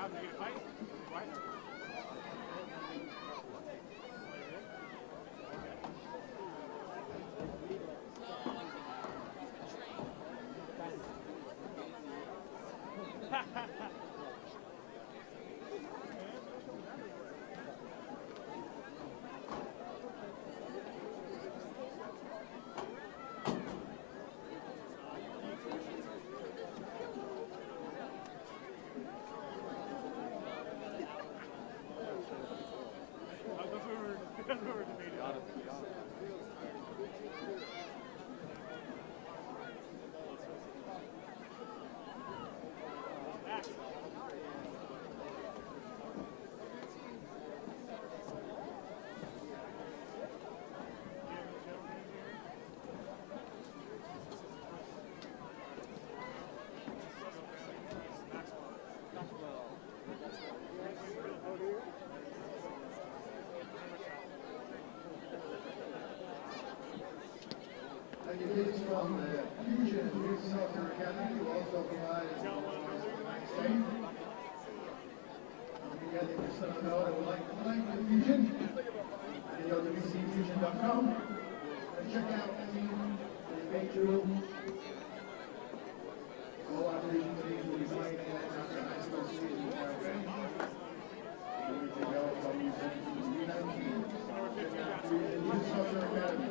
now, if you get a fight, what? That's what we're debating. Kids from the Fusion Youth Soccer Academy will also provide same. Together with some of those that would like to play for the Fusion, you go to vcfusion.com and check out the team they pay through. All operating teams will be playing in that high school season campaign. Everything else on the Fusion Youth Soccer Academy.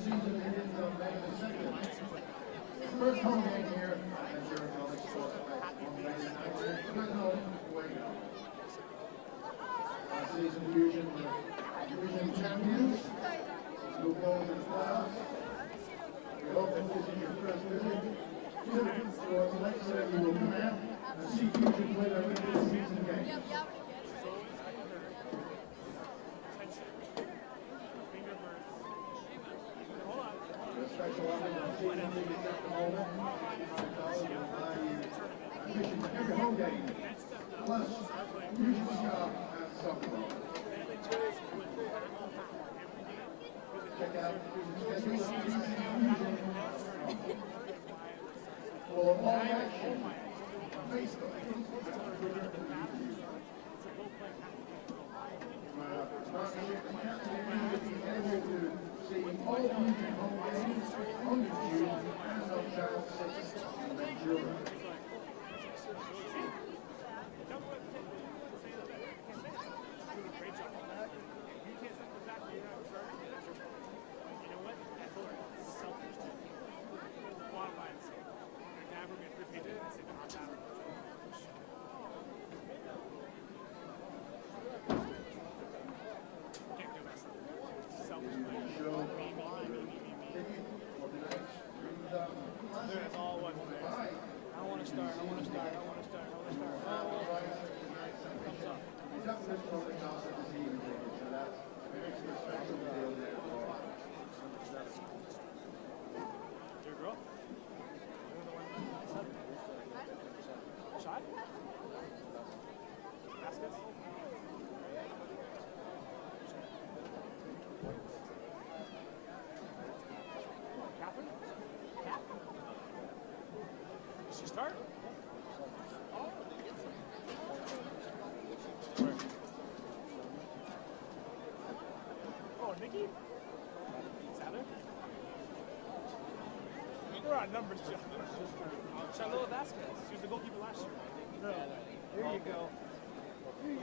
Season begins on May the 2nd. First home game here at Ventura College Sportsplex on May the 9th. Good home, away go. Last season Fusion, the Fusion champions, move forward to the playoffs. We hope that this is your first visit. For next year you will come out and see Fusion play their regular season games. Special offer on season tickets at the moment. $5 will buy you admission to every home game, plus Fusion scarf and soccer ball. Check out Fusion schedule at Fusion. For all action, Facebook, Twitter, and YouTube. Partnership and captain will be able to see all Fusion home games on YouTube and on Channel 6 in Ventura. You know what? She start? Oh, Nikki? Saturday? We're on numbers, Joe. Charlotte Vasquez. She was the goalkeeper last year. No. There you go.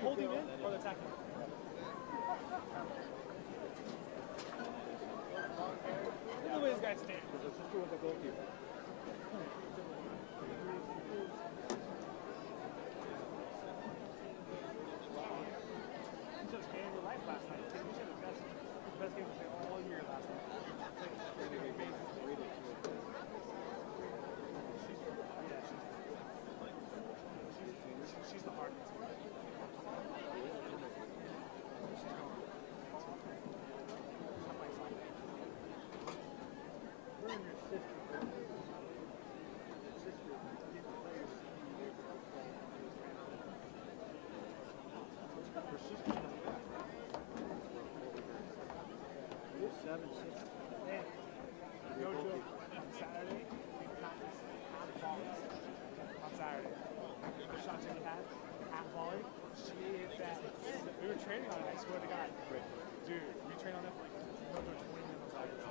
Holding in or attacking? Look at the way this guy stands. The sister was the goalkeeper. She just gave her life last night. She had the best game of all year last night. She's the heart. Saturday, we practiced half volleys on Saturday. The shots that we had, half volley, she hit that. We were training on it, I swear to God. Dude, we trained on it for like another 20 minutes on Saturday.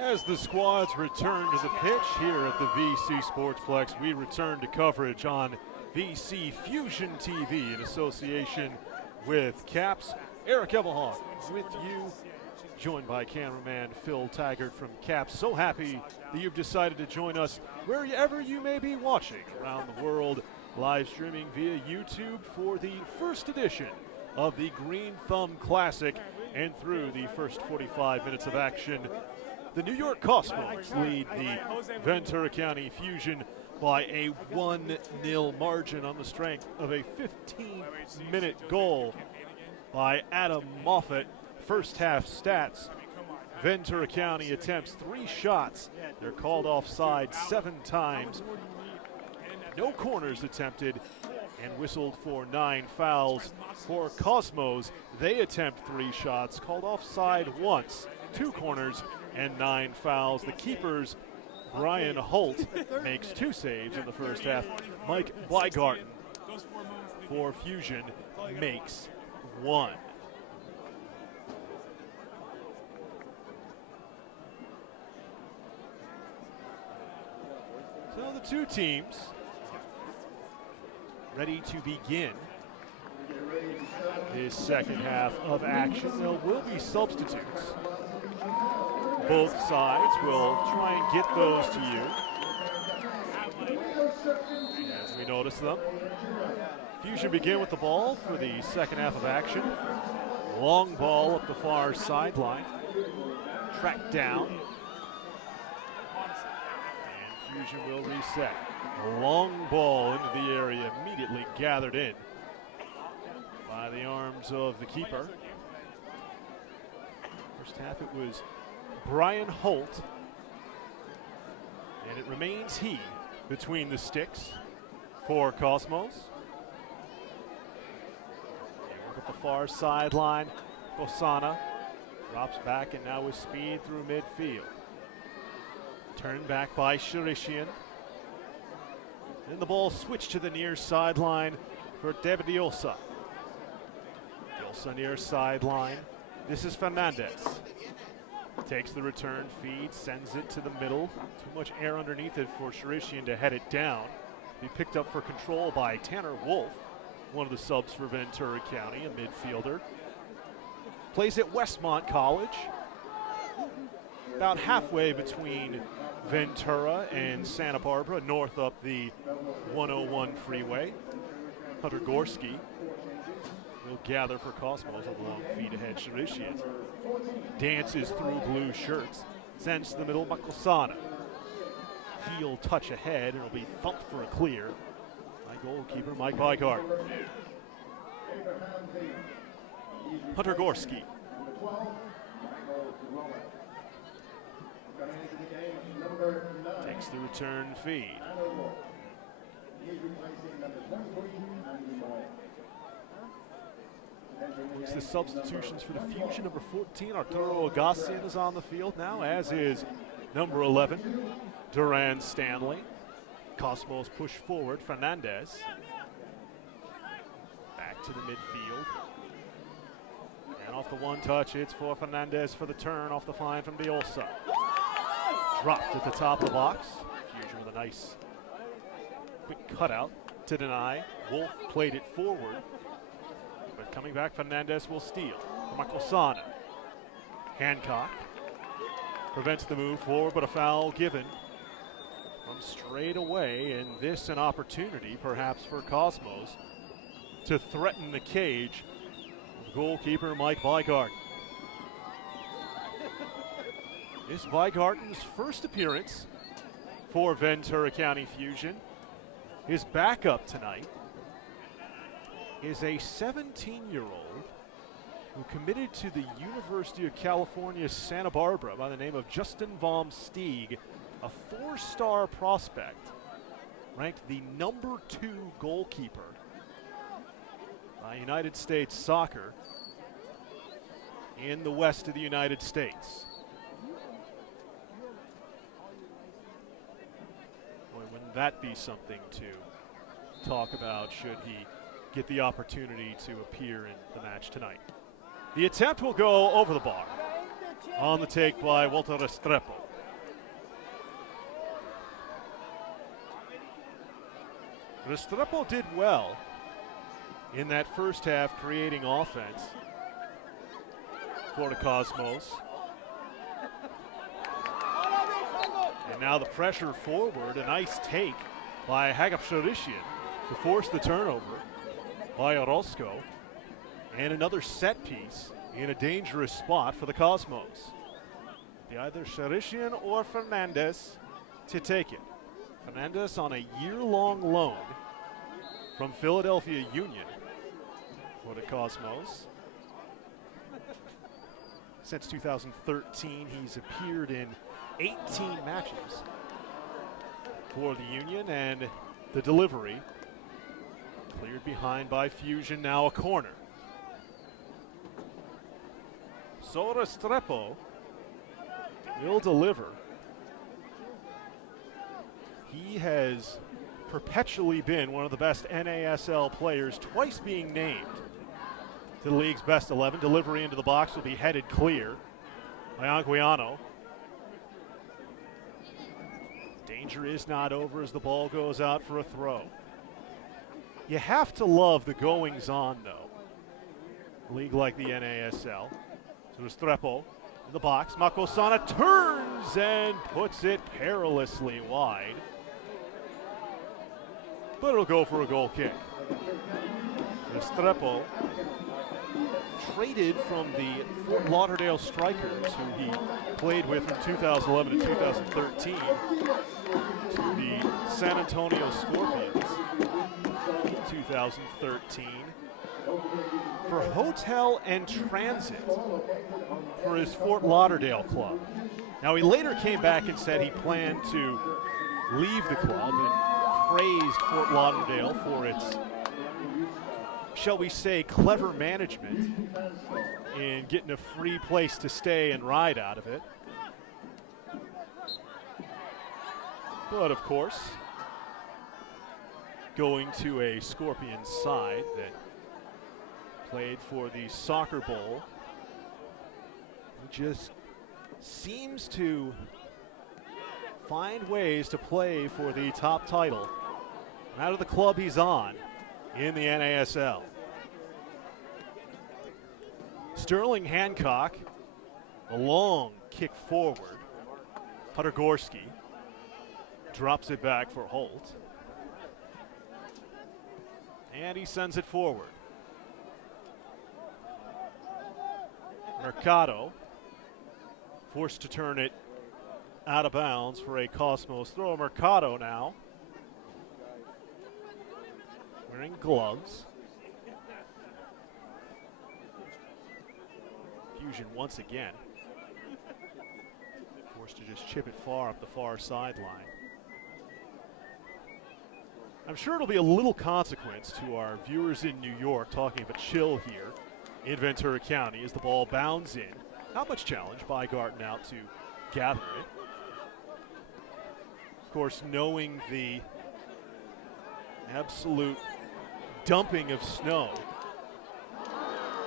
As the squads return to the pitch here at the VC Sportsplex, we return to coverage on VC Fusion TV in association with Caps. Eric Evelhoch with you, joined by cameraman Phil Taggart from Caps. So happy that you've decided to join us wherever you may be watching around the world, live streaming via YouTube for the first edition of the Green Thumb Classic. And through the first 45 minutes of action, the New York Cosmos lead the Ventura County Fusion by a 1-0 margin on the strength of a 15-minute goal by Adam Moffett. First half stats: Ventura County attempts 3 shots. They're called offside 7 times. No corners attempted and whistled for 9 fouls. For Cosmos, they attempt 3 shots, called offside once, 2 corners, and 9 fouls. The keepers, Brian Holt, makes 2 saves in the first half. Mike Blygarten for Fusion makes 1. So the two teams ready to begin this second half of action. There will be substitutes. Both sides will try and get those to you as we We notice them. Fusion begin with the ball for the second half of action. Long ball up the far sideline. Tracked down. And Fusion will reset. A long ball into the area, immediately gathered in by the arms of the keeper. First half it was Brian Holt. And it remains he between the sticks for Cosmos. They work up the far sideline. Osana drops back and now with speed through midfield. Turned back by Shirishian. Then the ball switched to the near sideline for David Diosa. Diosa near sideline. This is Fernandez. Takes the return feed, sends it to the middle. Too much air underneath it for Shirishian to head it down. Be picked up for control by Tanner Wolf, one of the subs for Ventura County, a midfielder. Plays at Westmont College, about halfway between Ventura and Santa Barbara, north up the 101 freeway. Hunter Gorski will gather for Cosmos, a long feed ahead. Shirishian dances through blue shirts, sends to the middle. Makosana. Heel touch ahead, and it'll be thumped for a clear by goalkeeper Mike Weigart. Hunter Gorski. Takes the return feed. Looks the substitutions for the Fusion. Number 14, Arturo Agassian is on the field now, as is number 11, Duran Stanley. Cosmos push forward, Fernandez. Back to the midfield. And off the one touch, it's for Fernandez for the turn off the fine from Diosa. Dropped at the top of the box. Fusion with a nice quick cutout to deny. Wolf played it forward. But coming back, Fernandez will steal. Makosana. Hancock prevents the move forward, but a foul given from straight away. And this an opportunity, perhaps, for Cosmos to threaten the cage of goalkeeper Mike Weigart. This Weigarten's first appearance for Ventura County Fusion. His backup tonight is a 17-year-old who committed to the University of California, Santa Barbara by the name of Justin Vom Stieg, a 4-star prospect, ranked the number 2 goalkeeper by United States Soccer in the west of the United States. Boy, wouldn't that be something to talk about should he get the opportunity to appear in the match tonight. The attempt will go over the bar. On the take by Walter Restrepo. Restrepo did well in that first half, creating offense for the Cosmos. And now the pressure forward, a nice take by Hagap Shirishian to force the turnover by Orozco, and another set piece in a dangerous spot for the Cosmos. Either Shirishian or Fernandez to take it. Fernandez on a year-long loan from Philadelphia Union for the Cosmos. Since 2013, he's appeared in 18 matches for the Union, and the delivery cleared behind by Fusion, now a corner. So Restrepo will deliver. He has perpetually been one of the best NASL players, twice being named to the league's best 11. Delivery into the box will be headed clear by Anguiano. Danger is not over as the ball goes out for a throw. You have to love the goings-on, though. A league like the NASL. So Restrepo in the box. Makosana turns and puts it perilously wide. but it'll go for a goal kick. Restrepo, traded from the Fort Lauderdale Strikers, who he played with from 2011 to 2013, to the San Antonio Scorpions, 2013, for hotel and transit for his Fort Lauderdale club. Now, he later came back and said he planned to leave the club and praised Fort Lauderdale for its, shall we say, clever management in getting a free place to stay and ride out of it. But of course, going to a Scorpions side that played for the Soccer Bowl, just seems to find ways to play for the top title out of the club he's on in the NASL. Sterling Hancock, a long kick forward. Huttergorski drops it back for Holt. And he sends it forward. Mercado forced to turn it out of bounds for a Cosmos throw. Mercado now wearing gloves. Fusion once again forced to just chip it far up the far sideline. I'm sure it'll be a little consequence to our viewers in New York talking of a chill here in Ventura County as the ball bounds in. Not much challenge by Garten out to gather it. Of course, knowing the absolute dumping of snow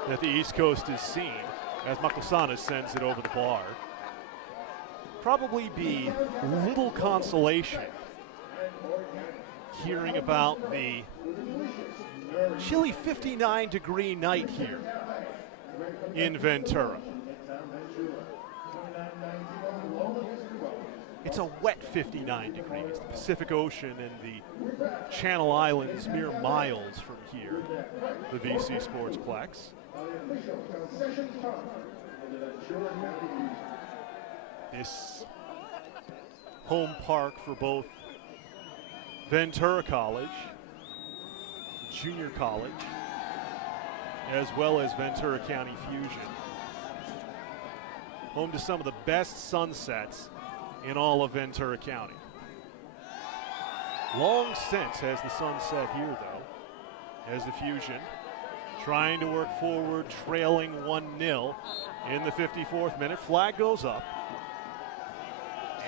that the East Coast has seen as Maklasanas sends it over the bar. Probably be little consolation hearing about the chilly 59-degree night here in Ventura. It's a wet 59 degrees. The Pacific Ocean and the Channel Islands mere miles from here, the VC Sportsplex. This home park for both Ventura College, Junior College, as well as Ventura County Fusion. Home to some of the best sunsets in all of Ventura County. Long since has the sun set here, though, as the Fusion trying to work forward, trailing 1-0 in the 54th minute. Flag goes up.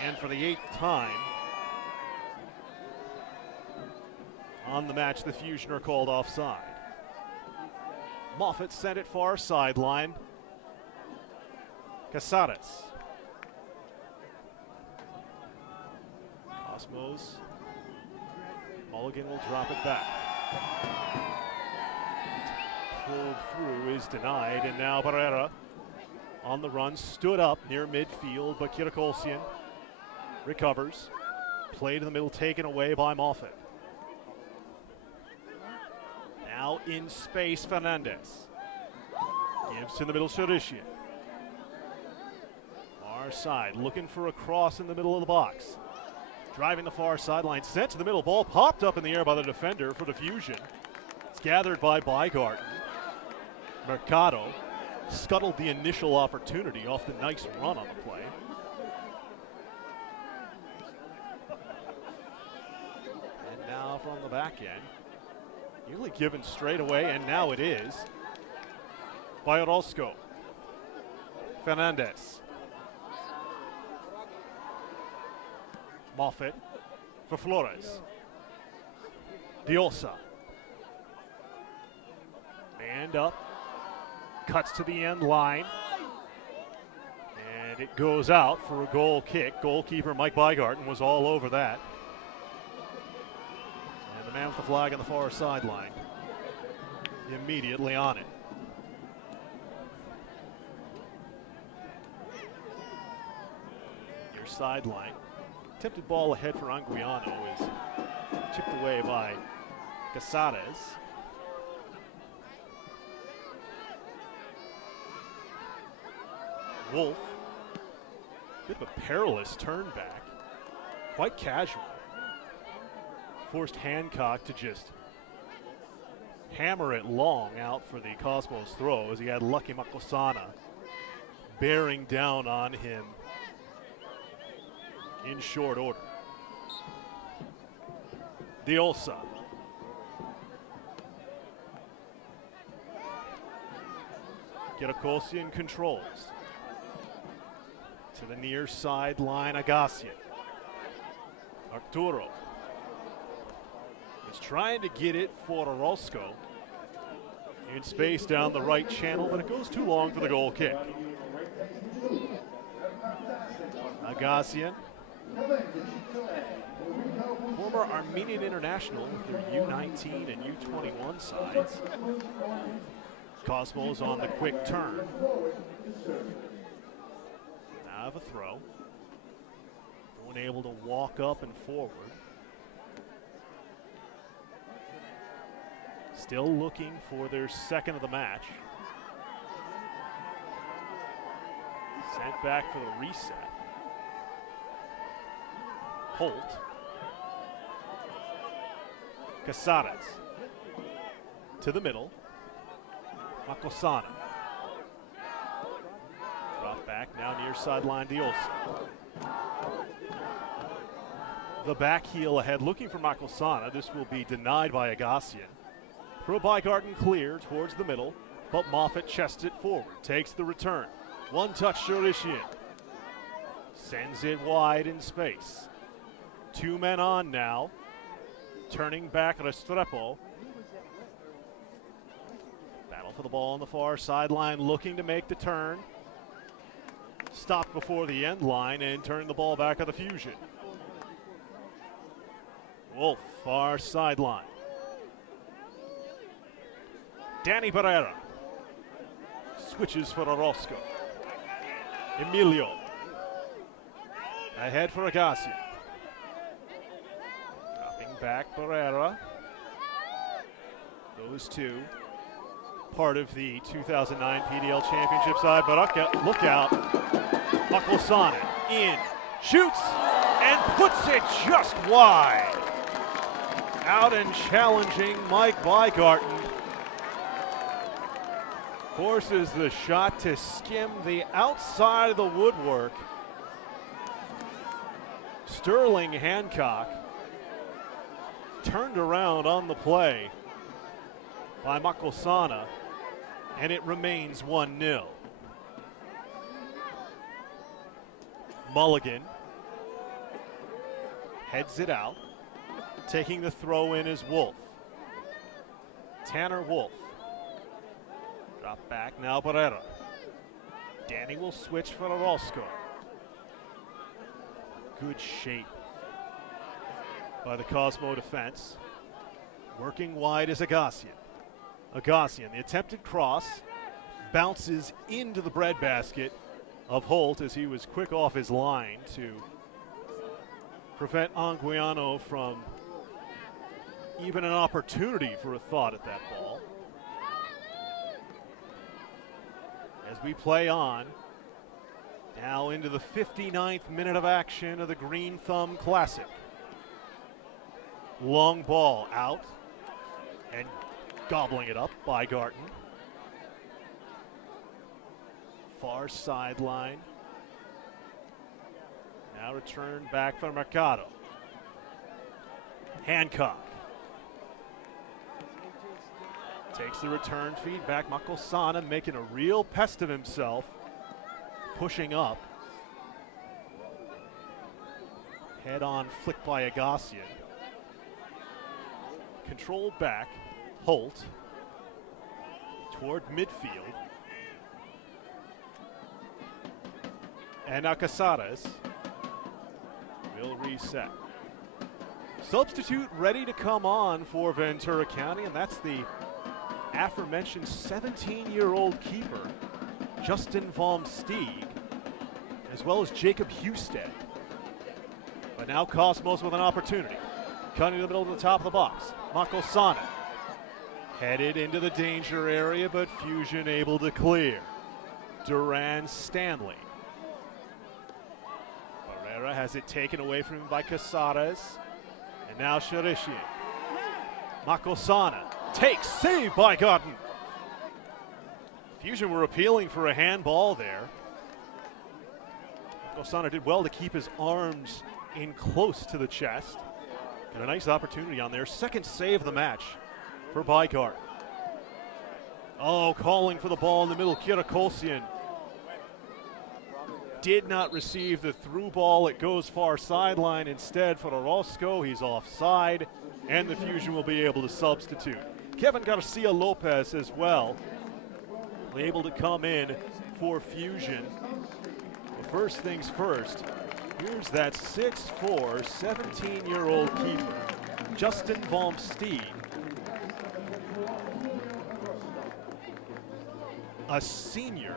And for the 8th time on the match, the Fusion are called offside. Moffitt sent it far sideline. Casares. Cosmos. Mulligan will drop it back. Pulled through is denied, and now Barrera on the run, stood up near midfield, but Kirakolsian recovers. Played in the middle, taken away by Moffitt. Now in space, Fernandez. Gives to the middle, Sharishian. Far side, looking for a cross in the middle of the box. Driving the far sideline, sent to the middle, ball popped up in the air by the defender for the Fusion. It's gathered by Bygarden. Mercado scuttled the initial opportunity off the nice run on the play. And now from the back end, nearly given straight away, and now it is by Orozco. Fernandez. Moffitt for Flores. Diosa. And up. Cuts to the end line. And it goes out for a goal kick. Goalkeeper Mike Bygarten was all over that. And the man with the flag on the far sideline immediately on it. Sideline. Tempted ball ahead for Anguiano is chipped away by Casares. Wolf. Bit of a perilous turn back. Quite casual. Forced Hancock to just hammer it long out for the Cosmos throw as he had Lucky Makosana bearing down on him in short order. Diolsa. Kirikosian controls. To the near sideline, Agassian. Arturo is trying to get it for Orozco in space down the right channel, but it goes too long for the goal kick. Agassian, former Armenian international with their U19 and U21 sides. Cosmos on the quick turn. Now have a throw. Unable to walk up and forward. Still looking for their second of the match. Sent back for the reset. Holt. Casares. To the middle. Makosana. Drop back now near sideline Diolsa. The back heel ahead looking for Makosana. This will be denied by Agassian. Throw by Garden clear towards the middle, but Moffitt chests it forward. Takes the return. One touch Shorishian. Sends it wide in space. Two men on now. Turning back Restrepo. Battle for the ball on the far sideline, looking to make the turn. Stopped before the end line and turning the ball back at the Fusion. Wolf, far sideline. Danny Barrera. Switches for Orozco. Emilio. Ahead for Agassian. Dropping back Barrera. Those two, part of the 2009 PDL Championship side, but look out. Makosana in, shoots, and puts it just wide. Out and challenging Mike Weigarten. Forces the shot to skim the outside of the woodwork. Sterling Hancock turned around on the play by Makosana, and it remains 1-0. Mulligan heads it out. Taking the throw in is Wolf. Tanner Wolf. Drop back now Barrera. Danny will switch for Orozco. Good shape by the Cosmo defense. Working wide is Agassian. Agassian, the attempted cross, bounces into the breadbasket of Holt as he was quick off his line to prevent Anguiano from even an opportunity for a thought at that ball. As we play on, now into the 59th minute of action of the Green Thumb Classic. Long ball out and gobbling it up by Garten. Far sideline. Now returned back for Mercado. Hancock. Takes the return feed back. Makosana making a real pest of himself. Pushing up. Head on flick by Agassian. Controlled back. Holt. Toward midfield. And now Casares will reset. Substitute ready to come on for Ventura County, and that's the aforementioned 17-year-old keeper, Justin Vom Stieg, as well as Jacob Husted. But now Cosmos with an opportunity. Cutting to the middle of the top of the box. Makosana headed into the danger area, but Fusion able to clear. Duran Stanley. Barrera has it taken away from him by Casares. And now Sharishian. Makosana takes, save by Godden. Fusion were appealing for a handball there. Makosana did well to keep his arms in close to the chest. Got a nice opportunity on there. Second save of the match for Bygard. Oh, calling for the ball in the middle. Kirakolsian did not receive the through ball. It goes far sideline instead for Orozco. He's offside, and the Fusion will be able to substitute. Kevin Garcia Lopez as well, able to come in for Fusion. But first things first, here's that 6'4", 17-year-old keeper, Justin Baumsteed. A senior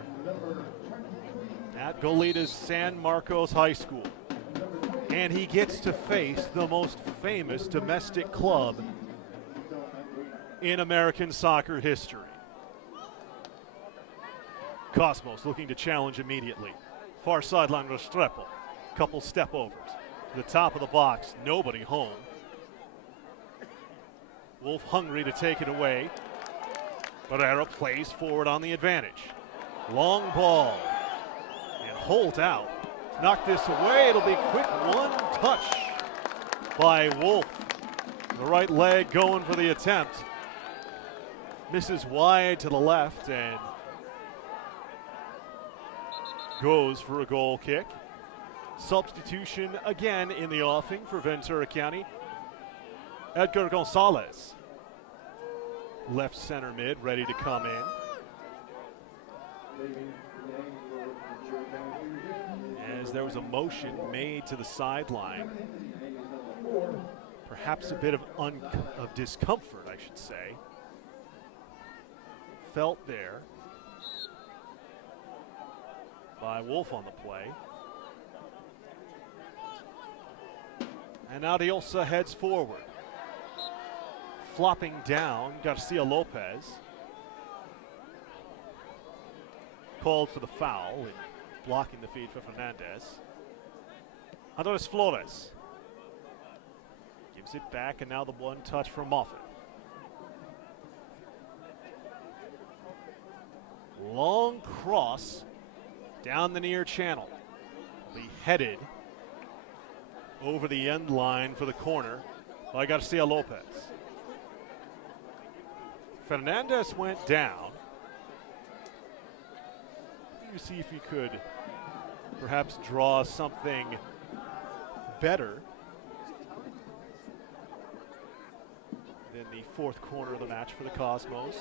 at Goleta's San Marcos High School. And he gets to face the most famous domestic club in American soccer history. Cosmos looking to challenge immediately. Far sideline Restrepo. Couple step overs. To the top of the box, nobody home. Wolf hungry to take it away. Barrera plays forward on the advantage. Long ball. And hold out. Knock this away. It'll be quick one touch by Wolf. The right leg going for the attempt. Misses wide to the left and goes for a goal kick. Substitution again in the offing for Ventura County. Edgar Gonzalez. Left center mid, ready to come in. As there was a motion made to the sideline. Perhaps a bit of discomfort, I should say. Felt there by Wolf on the play. And now Diosa heads forward. Flopping down, Garcia Lopez. Called for the foul and blocking the feed for Fernandez. Andres Flores. Gives it back and now the one touch for Moffitt. Long cross down the near channel. Will be headed over the end line for the corner by Garcia Lopez. Fernandez went down. You see if he could perhaps draw something better than the fourth corner of the match for the Cosmos.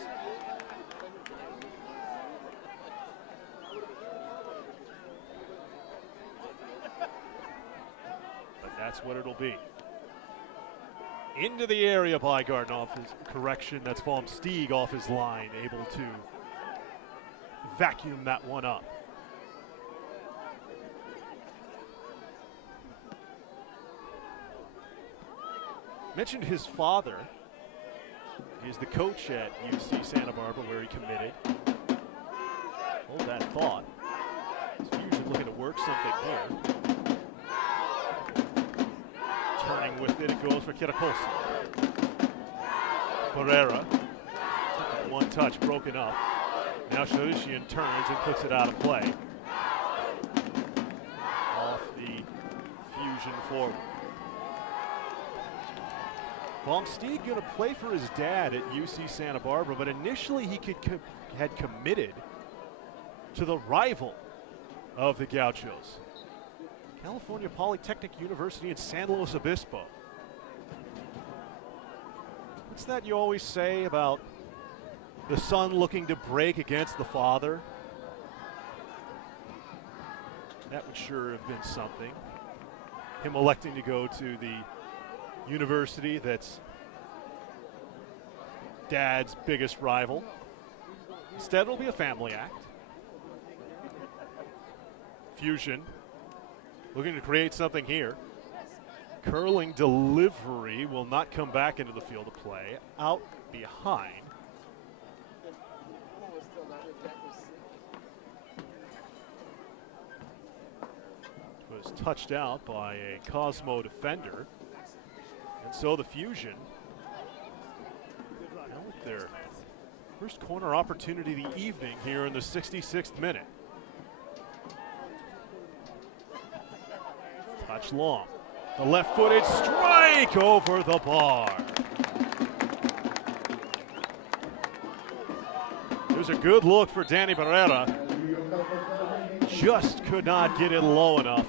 But that's what it'll be. Into the area by Garden off his correction. That's Von Stieg off his line, able to vacuum that one up. Mentioned his father is the coach at UC Santa Barbara where he committed. Hold that thought. Fusion looking to work something here. Turning with it, it goes for Kirakosa. Barrera. One touch broken up. Now Sharishian turns and puts it out of play. Off the Fusion forward. Von Stieg going to play for his dad at UC Santa Barbara, but initially he had committed to the rival of the Gauchos, California Polytechnic University in San Luis Obispo. What's that you always say about the son looking to break against the father? That would sure have been something. Him electing to go to the university that's dad's biggest rival. Instead, it'll be a family act. Fusion looking to create something here. Curling delivery will not come back into the field of play. Out behind. Was touched out by a Cosmo defender. And so the Fusion, now with their first corner opportunity of the evening here in the 66th minute. Touch long. The left-footed strike over the bar. There's a good look for Danny Barrera. Just could not get it low enough.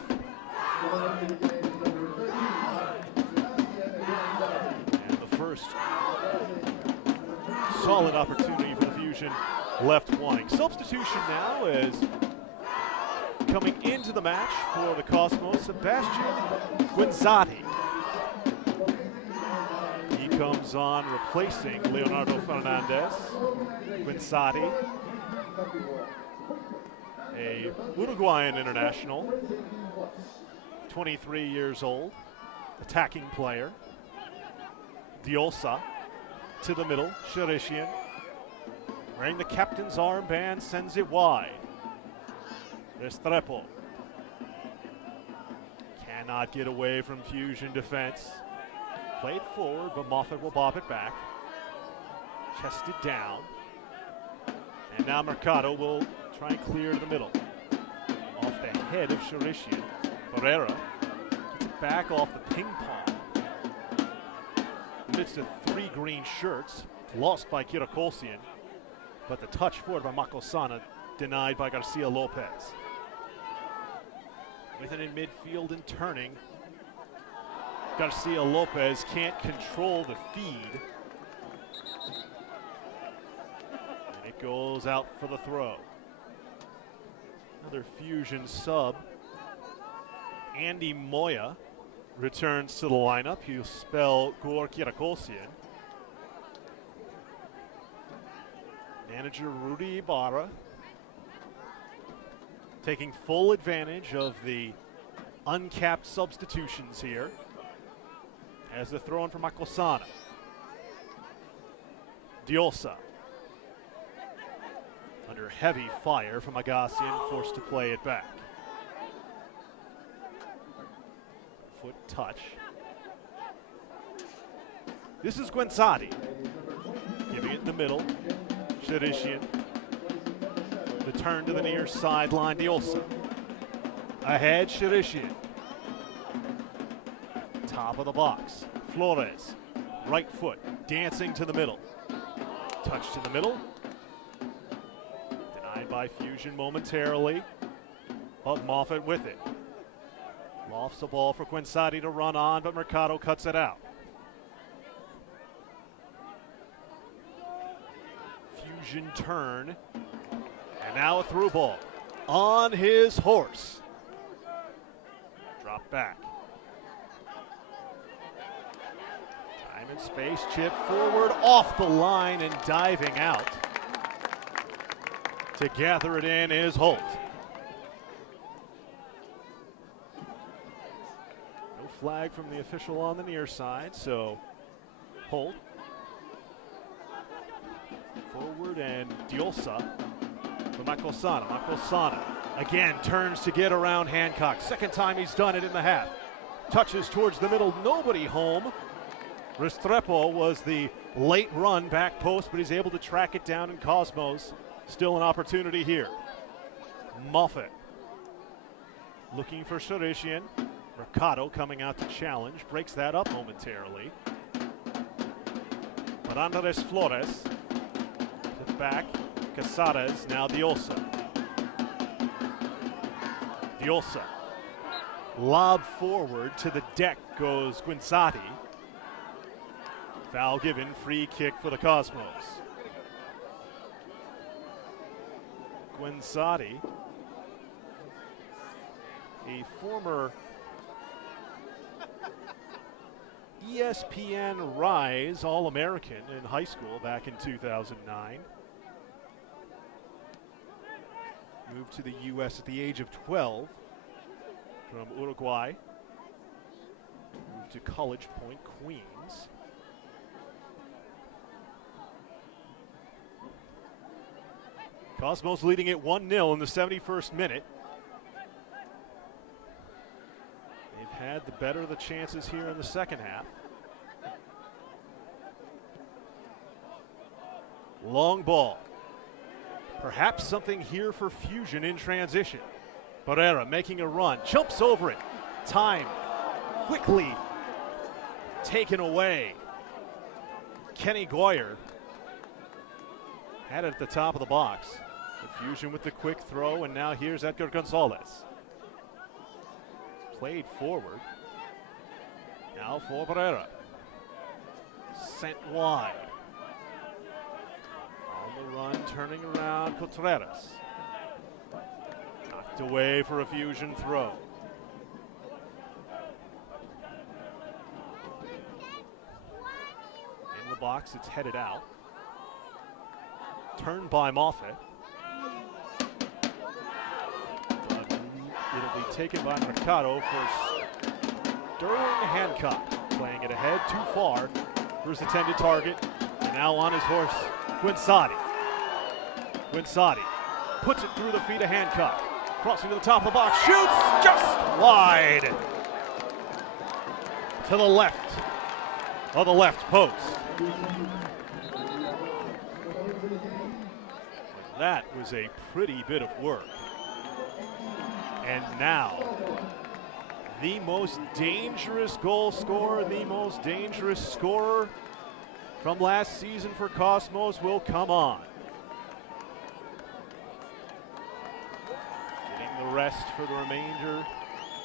And the first solid opportunity for the Fusion left wing. Substitution now is coming into the match for the Cosmos, Sebastian Guinzati. He comes on replacing Leonardo Fernandez. Guinzati, a Uruguayan international, 23 years old, attacking player. Diosa to the middle, Sharishian, wearing the captain's armband, sends it wide. Restrepo cannot get away from Fusion defense. Played forward, but Moffat will bob it back. Chested down. And now Mercado will try and clear to the middle. Off the head of Sharishian. Barrera gets it back off the ping pong. Amidst of three green shirts, lost by Kirakolsian, but the touch forward by Makosana denied by Garcia Lopez. With it in midfield and turning, Garcia Lopez can't control the feed. And it goes out for the throw. Another Fusion sub. Andy Moya returns to the lineup. He'll spell Gor Kirakolsian. Manager Rudy Ibarra taking full advantage of the uncapped substitutions here as the throw in for Makosana. Diosa under heavy fire from Agassian, forced to play it back. Foot touch. This is Guinzati giving it in the middle. Sharishian. The turn to the near sideline, Diosa. Ahead, Sharishian. Top of the box, Flores. Right foot, dancing to the middle. Touch to the middle. Denied by Fusion momentarily, but Moffat with it. Lofts the ball for Guinzati to run on, but Mercado cuts it out. Fusion turn. And now a through ball on his horse. Drop back. Time and space, chip forward, off the line and diving out. To gather it in is Holt. No flag from the official on the near side, so Holt. Forward and Diosa. For Makosana. Makosana again turns to get around Hancock. Second time he's done it in the half. Touches towards the middle, nobody home. Restrepo was the late run back post, but he's able to track it down in Cosmos. Still an opportunity here. Moffat looking for Sharishian. Mercado coming out to challenge, breaks that up momentarily. But Andres Flores to the back. Casares, now Diosa. Diosa. Lob forward to the deck goes Guinzati. Foul given, free kick for the Cosmos. Guinzati, a former ESPN Rise All-American in high school back in 2009. Moved to the U.S. at the age of 12 from Uruguay. Moved to College Point, Queens. Cosmos leading it 1-0 in the 71st minute. They've had the better of the chances here in the second half. Long ball. Perhaps something here for Fusion in transition. Barrera making a run, jumps over it. Time quickly taken away. Kenny Goyer had it at the top of the box. The Fusion with the quick throw, and now here's Edgar Gonzalez. Played forward. Now for Barrera. Sent wide. On the run, turning around, Contreras. Knocked away for a Fusion throw. In the box, it's headed out. Turned by Moffett. But it'll be taken by Mercado for Sterling Hancock. Playing it ahead, too far for his intended target. And now on his horse, Guinsati. Guinsati puts it through the feet of Hancock. Crossing to the top of the box, shoots just wide. To the left of the left post. That was a pretty bit of work. And now, the most dangerous goal scorer, the most dangerous scorer from last season for Cosmos will come on. Getting the rest for the remainder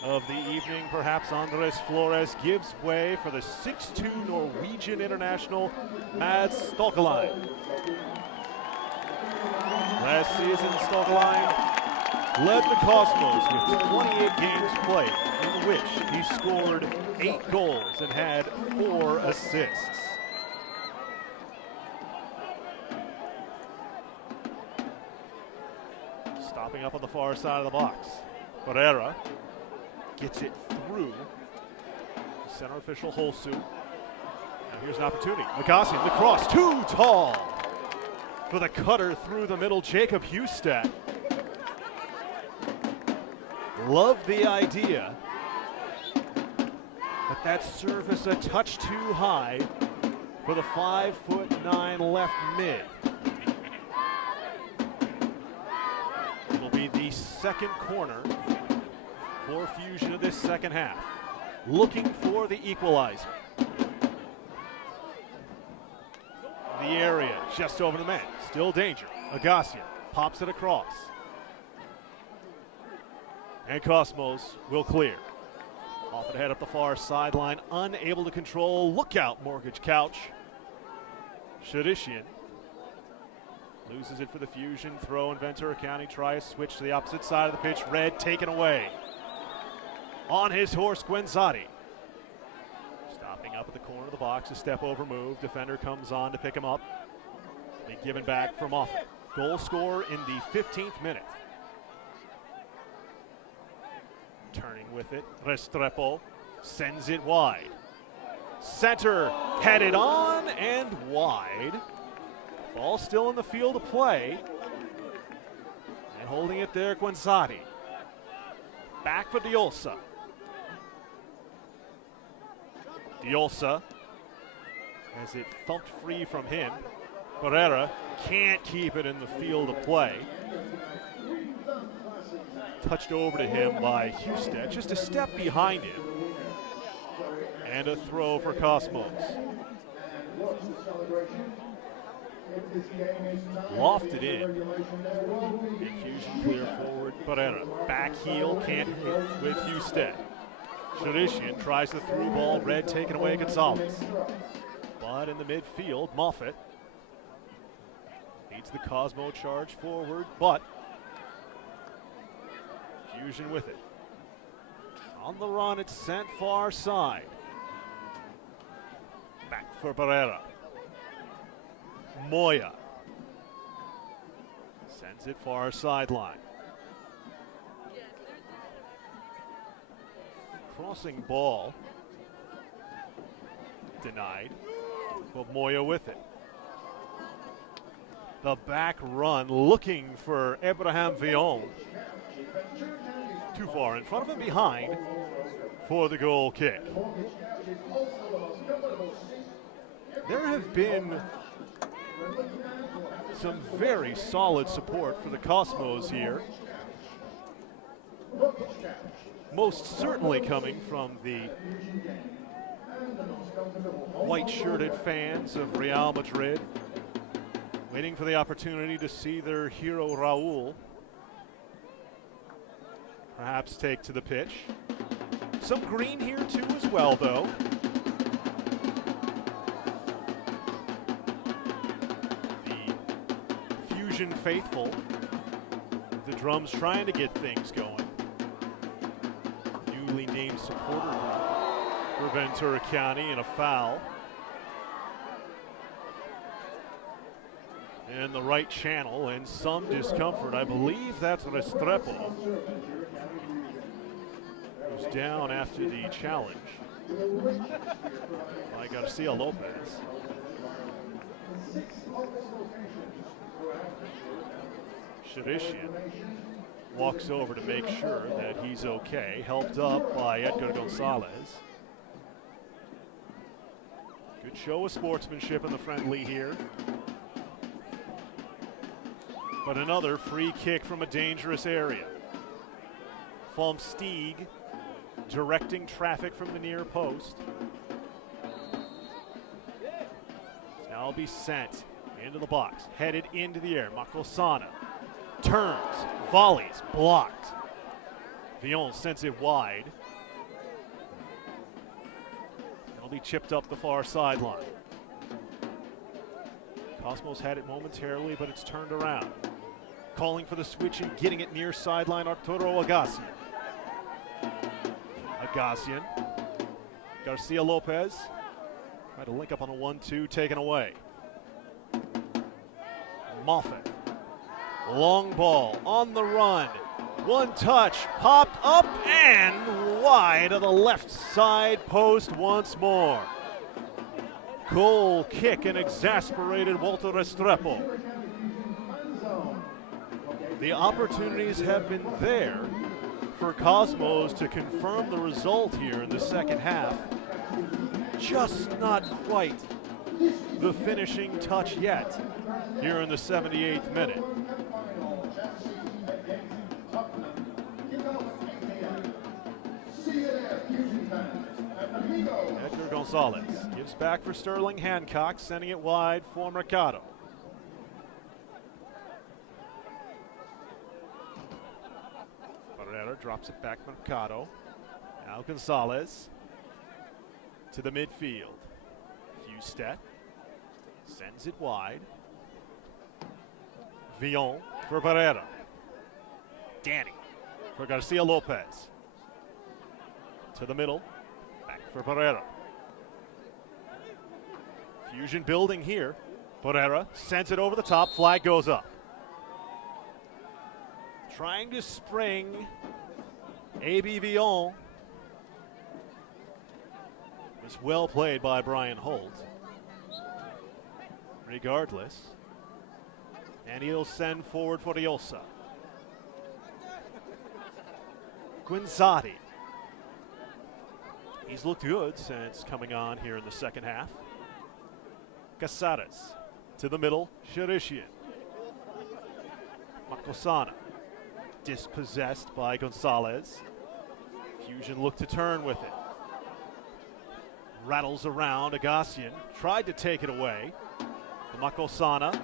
of the evening, perhaps Andres Flores gives way for the 6'2" Norwegian international Mads Stokkeline. Last season, Stokkeline led the Cosmos with 28 games played, in which he scored 8 goals and had 4 assists. Stopping up on the far side of the box. Barrera gets it through center official Holsu. Now here's an opportunity. Agassian, the cross, too tall for the cutter through the middle. Jacob Husted. Love the idea, but that service a touch too high for the 5'9" left mid. It'll be the second corner for Fusion of this second half. Looking for the equalizer. The area just over the man. Still danger. Agassian pops it across. And Cosmos will clear. Off ahead up the far sideline. Unable to control. Look out, Mortgage Couch. Shadishian loses it for the Fusion. Throw in Ventura County. Try a switch to the opposite side of the pitch. Red taken away. On his horse, Guenzati. Stopping up at the corner of the box, a step over move. Defender comes on to pick him up. Be given back from Moffett. Goal scorer in the 15th minute. Turning with it, Restrepo sends it wide. Center headed on and wide. Ball still in the field of play. And holding it there, Guenzati. Back for Diolsa. Diolsa has it thumped free from him. Barrera can't keep it in the field of play. Touched over to him by Husted, just a step behind him. And a throw for Cosmos. Lofted in. Fusion clear forward, Barrera. Back heel, can't hit with Husted. Shadishian tries the through ball, Red taken away, Gonzalez. But in the midfield, Moffett leads the Cosmo charge forward, but Fusion with it. On the run, it's sent far side. Back for Barrera. Moya sends it far sideline. Crossing ball Denied. But Moya with it. The back run looking for Abraham Villon. Too far in front of him, behind for the goal kick. There have been some very solid support for the Cosmos here. Most certainly coming from the white-shirted fans of Real Madrid, waiting for the opportunity to see their hero Raul perhaps take to the pitch. Some green here too as well, though. The Fusion faithful, the drums trying to get things going. Newly named supporter group for Ventura County, and a foul. In the right channel and some discomfort. I believe that's Restrepo, who's down after the challenge by Garcia Lopez. Shadishian walks over to make sure that he's okay, helped up by Edgar Gonzalez. Good show of sportsmanship in the friendly here. But another free kick from a dangerous area. Vom Stieg directing traffic from the near post. Now be sent into the box, headed into the air. Makosana turns, volleys, blocked. Villon sends it wide. It'll be chipped up the far sideline. Cosmos had it momentarily, but it's turned around. Calling for the switch and getting it near sideline, Arturo Agassian. Agassian. Garcia Lopez. Tried to link up on a 1-2, taken away. Moffat. Long ball on the run. One touch, popped up and wide of the left side post once more. Goal kick and exasperated Walter Restrepo. The opportunities have been there for Cosmos to confirm the result here in the second half. Just not quite the finishing touch yet here in the 78th minute. Edgar Gonzalez gives back for Sterling Hancock, sending it wide for Mercado. Barrera drops it back, Mercado. Now Gonzalez to the midfield. Husted sends it wide. Villon for Barrera. Danny for Garcia Lopez. To the middle, back for Barrera. Fusion building here. Barrera sends it over the top, flag goes up. Trying to spring A.B. Villon. It was well played by Brian Holt. Regardless. And he'll send forward for Riosa. Guinzati. He's looked good since coming on here in the second half. Casares to the middle, Shirishian. Makosana dispossessed by Gonzalez. Fusion looked to turn with it. Rattles around, Agassian tried to take it away. Makosana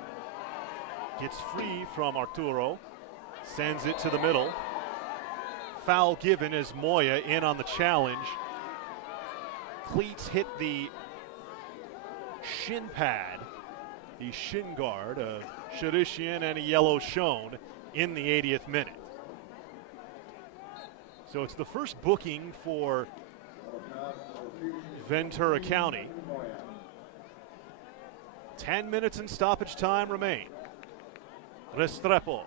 gets free from Arturo, sends it to the middle. Foul given as Moya in on the challenge. Cleats hit the shin pad, the shin guard of Shirishian, and a yellow shown in the 80th minute. So it's the first booking for Ventura County. 10 minutes and stoppage time remain. Restrepo.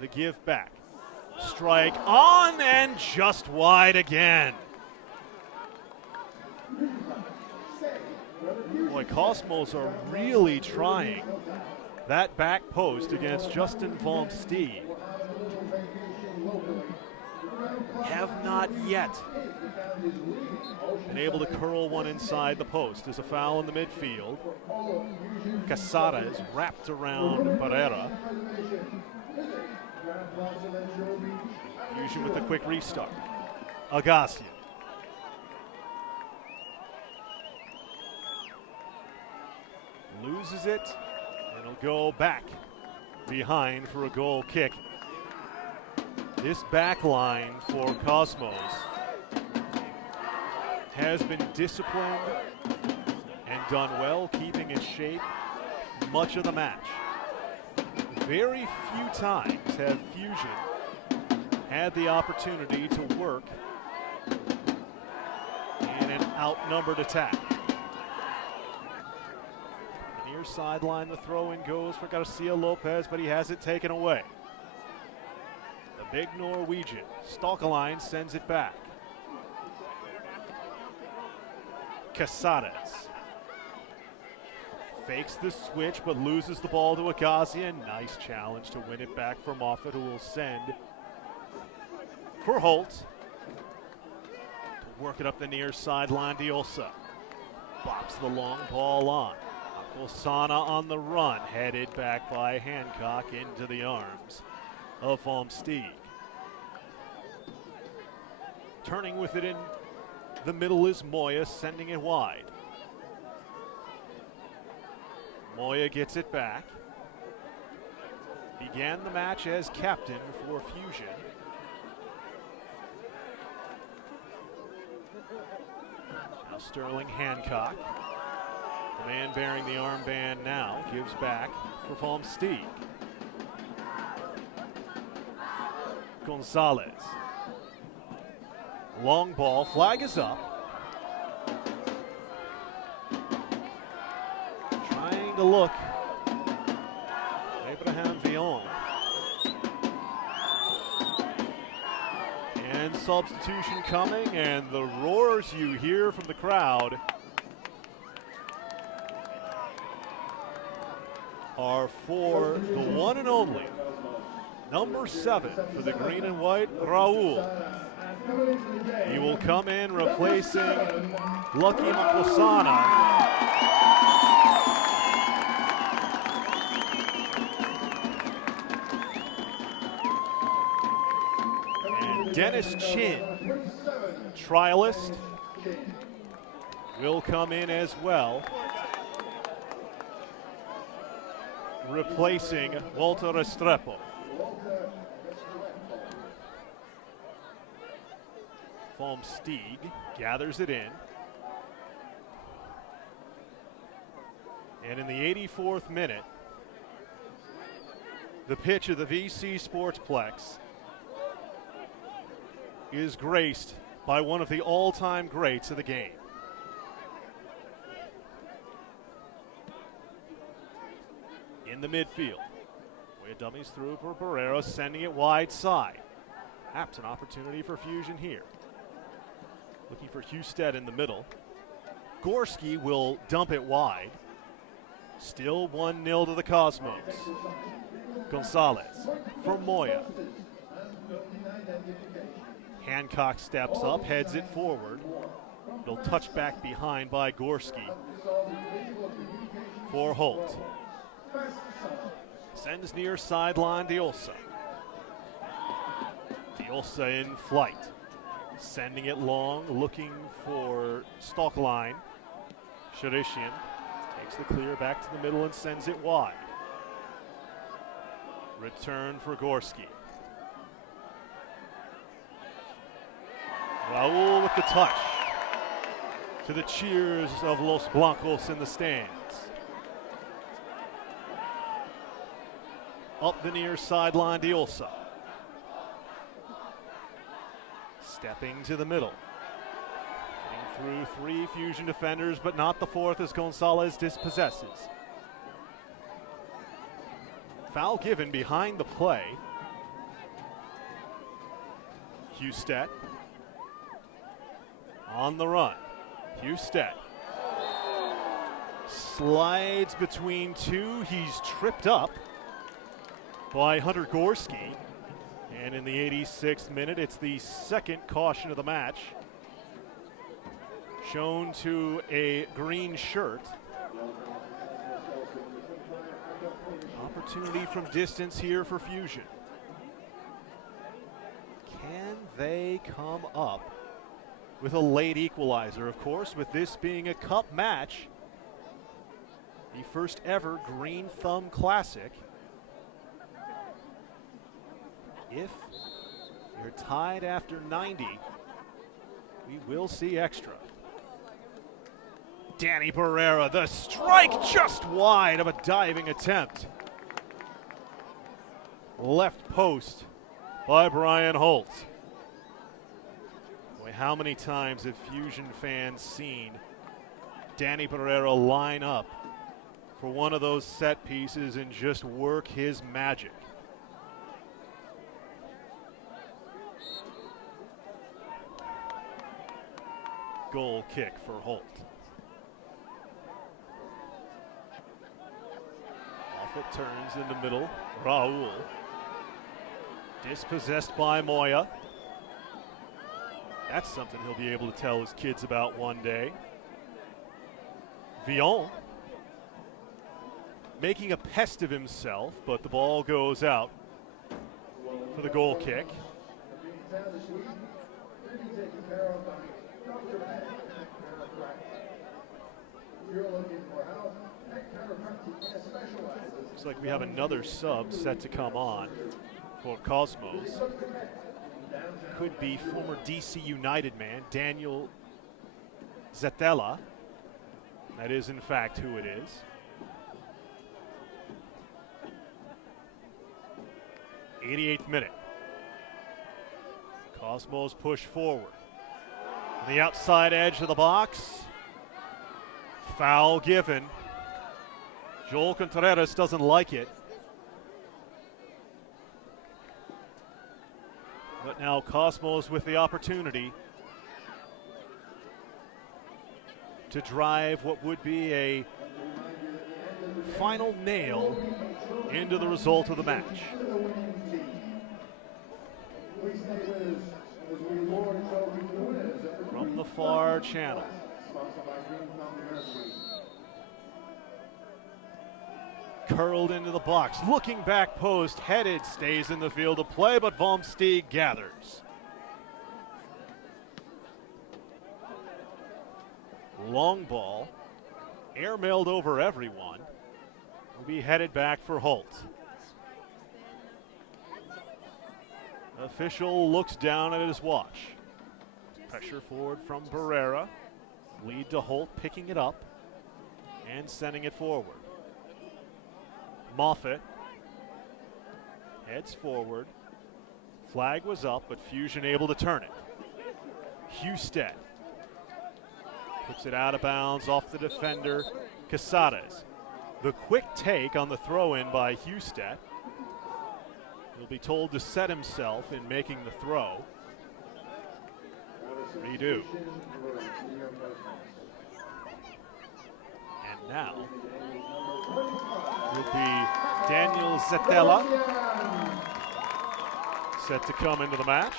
The give back. Strike on and just wide again. Boy, Cosmos are really trying that back post against Justin Von Steeg. Have not yet been able to curl one inside the post. There's a foul in the midfield. Casares wrapped around Barrera. Fusion with the quick restart. Agassi. Loses it, and he'll go back behind for a goal kick. This back line for Cosmos has been disciplined and done well, keeping in shape much of the match. Very few times have Fusion had the opportunity to work in an outnumbered attack. The near sideline, the throw-in goes for Garcia Lopez, but he has it taken away. The big Norwegian, Stalkeline, sends it back. Casares fakes the switch, but loses the ball to Agassi. Nice challenge to win it back for Moffat, who will send for Holt. To work it up the near sideline, Diolsa bops the long ball on. Akosana on the run, headed back by Hancock into the arms of Von Steeg. Turning with it in the middle is Moya, sending it wide. Moya gets it back. Began the match as captain for Fusion. Now Sterling Hancock, the man bearing the armband now, gives back for Von Steeg. Gonzalez. Long ball, flag is up. Trying to look. Abraham Villon. And substitution coming, and the roars you hear from the crowd are for the one and only number 7 for the green and white, Raul. He will come in replacing Lucky Makosana. And Dennis Chin, trialist, will come in as well, replacing Walter Restrepo. Von Steeg gathers it in. And in the 84th minute, the pitch of the VC Sportsplex is graced by one of the all-time greats of the game. In the midfield, Moya dummies through for Barrera, sending it wide side. Perhaps an opportunity for Fusion here. Looking for Husted in the middle. Gorski will dump it wide. Still 1-0 to the Cosmos. Gonzalez for Moya. Hancock steps up, heads it forward. It'll touch back behind by Gorski for Holt. Sends near sideline Diolsa. Diolsa in flight. Sending it long, looking for Stalkeline. Sharishian takes the clear back to the middle and sends it wide. Return for Gorski. Raul with the touch. To the cheers of Los Blancos in the stands. Up the near sideline, Diolsa. Stepping to the middle. Getting through 3 Fusion defenders, but not the 4th as Gonzalez dispossesses. Foul given behind the play. Husted on the run. Husted slides between two. He's tripped up by Hunter Gorski. And in the 86th minute, it's the second caution of the match. Shown to a green shirt. Opportunity from distance here for Fusion. Can they come up with a late equalizer? Of course, with this being a cup match, the first ever Green Thumb Classic. If you're tied after 90, we will see extra. Danny Barrera, the strike just wide of a diving attempt. Left post by Brian Holt. Boy, how many times have Fusion fans seen Danny Barrera line up for one of those set pieces and just work his magic? Goal kick for Holt. Off it turns in the middle. Raul. Dispossessed by Moya. That's something he'll be able to tell his kids about one day. Villon making a pest of himself, but the ball goes out for the goal kick. Looks like we have another sub set to come on for Cosmos. Could be former DC United man Daniel Zetela. That is in fact who it is. '88th minute. Cosmos push forward. On the outside edge of the box. Foul given. Joel Contreras doesn't like it. But now Cosmos with the opportunity to drive what would be a final nail into the result of the match. From the far channel. Curled into the box, looking back post, headed, stays in the field of play, but Volmsteeg gathers. Long ball, airmailed over everyone, will be headed back for Holt. Official looks down at his watch. Pressure forward from Barrera, lead to Holt picking it up and sending it forward. Moffat heads forward. Flag was up, but Fusion able to turn it. Husted puts it out of bounds off the defender, Casares. The quick take on the throw-in by Husted. He'll be told to set himself in making the throw. Redo. And now will be Daniel Zetela set to come into the match.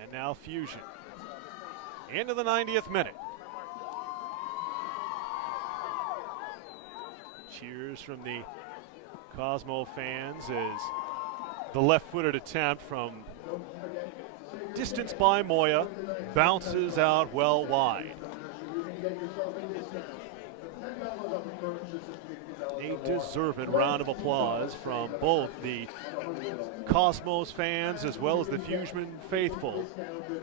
And now Fusion into the 90th minute. Cheers from the Cosmo fans as the left-footed attempt from distance by Moya bounces out well wide. A deserved round of applause from both the Cosmos fans as well as the Fusion faithful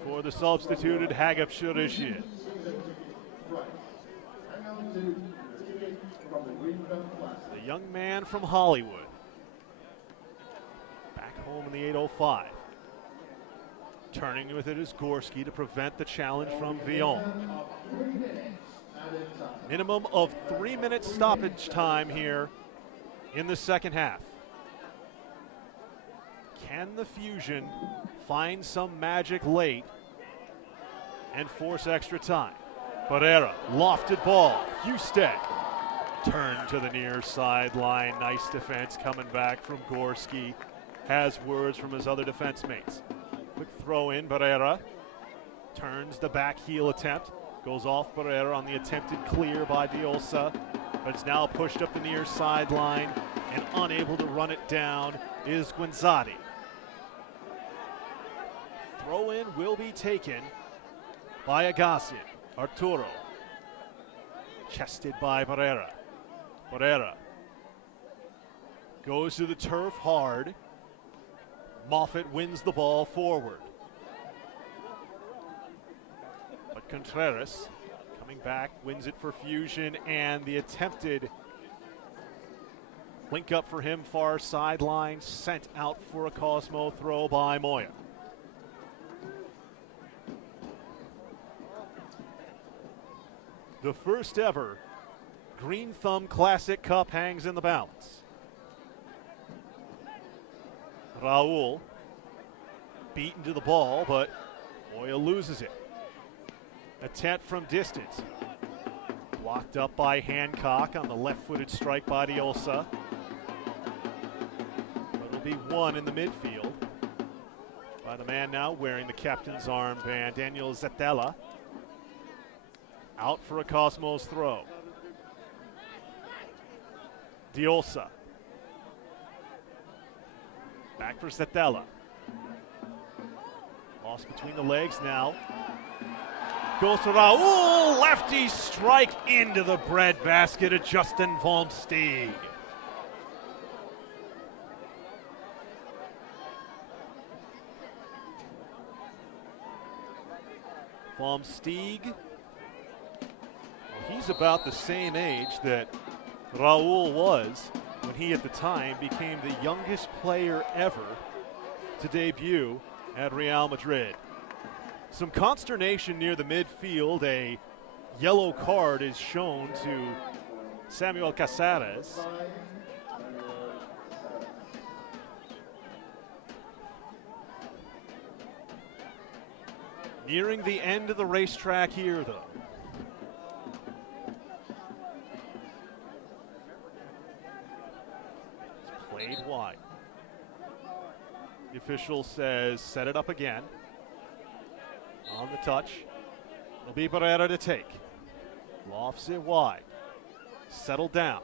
for the substituted Hagap Shurishir. The young man from Hollywood. Back home in the 805. Turning with it is Gorski to prevent the challenge from Villon. Minimum of 3 minutes stoppage time here in the second half. Can the Fusion find some magic late and force extra time? Pereira, lofted ball. Husted turned to the near sideline. Nice defense coming back from Gorski. Has words from his other defense mates. Quick throw in, Pereira. Turns the back heel attempt. Goes off Pereira on the attempted clear by Diosa. But it's now pushed up the near sideline and unable to run it down is Guinzati. Throw in will be taken by Agassi. Arturo. Chested by Pereira. Pereira goes to the turf hard. Moffett wins the ball forward. But Contreras coming back, wins it for Fusion, and the attempted link up for him far sideline, sent out for a Cosmo throw by Moya. The first ever Green Thumb Classic Cup hangs in the balance. Raul beaten to the ball, but Moya loses it. Attempt from distance. Blocked up by Hancock on the left-footed strike by Diosa. But it'll be one in the midfield by the man now wearing the captain's armband, Daniel Zetella. Out for a Cosmos throw. Diosa. Back for Zetella. Lost between the legs now. Goes to Raul. Lefty strike into the breadbasket of Justin Volmstieg. Volmstieg. He's about the same age that Raul was when he at the time became the youngest player ever to debut at Real Madrid. Some consternation near the midfield. A yellow card is shown to Samuel Casares. Nearing the end of the racetrack here, though. Played wide. The official says set it up again. On the touch. It'll be Pereira to take. Lofts it wide. Settled down.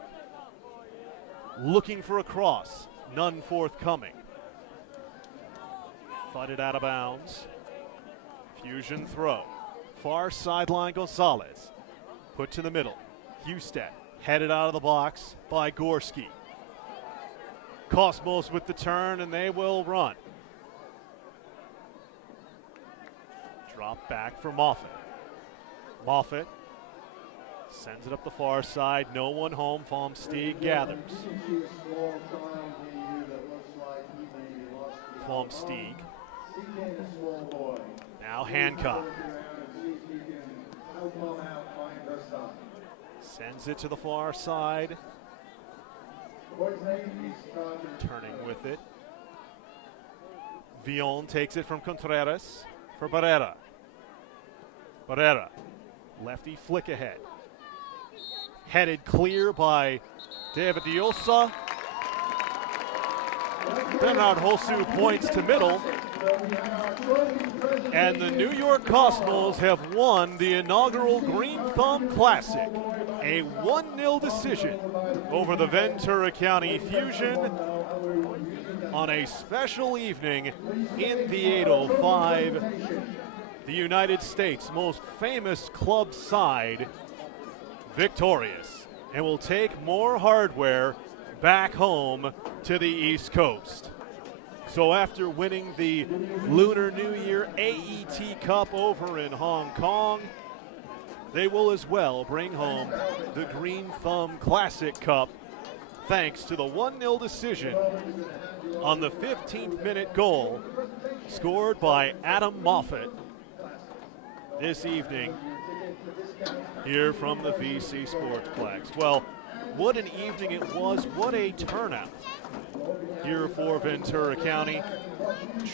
Looking for a cross. None forthcoming. Fighted out of bounds. Fusion throw. Far sideline Gonzalez. Put to the middle. Husted headed out of the box by Gorski. Cosmos with the turn, and they will run. Drop back for Moffett. Moffett sends it up the far side. No one home. Volmstieg gathers. Volmstieg. Now Hancock. Sends it to the far side. Turning with it. Villon takes it from Contreras for Pereira. Pereira, lefty flick ahead. Headed clear by David Diosa. Bernard Hosu points to middle. And the New York Cosmos have won the inaugural Green Thumb Classic. A 1-0 decision over the Ventura County Fusion on a special evening in the 805. The United States' most famous club side victorious, and will take more hardware back home to the East Coast. So after winning the Lunar New Year AET Cup over in Hong Kong, they will as well bring home the Green Thumb Classic Cup thanks to the 1-0 decision on the 15th minute goal scored by Adam Moffett this evening here from the VC Sportsplex. Well, what an evening it was. What a turnout here for Ventura County.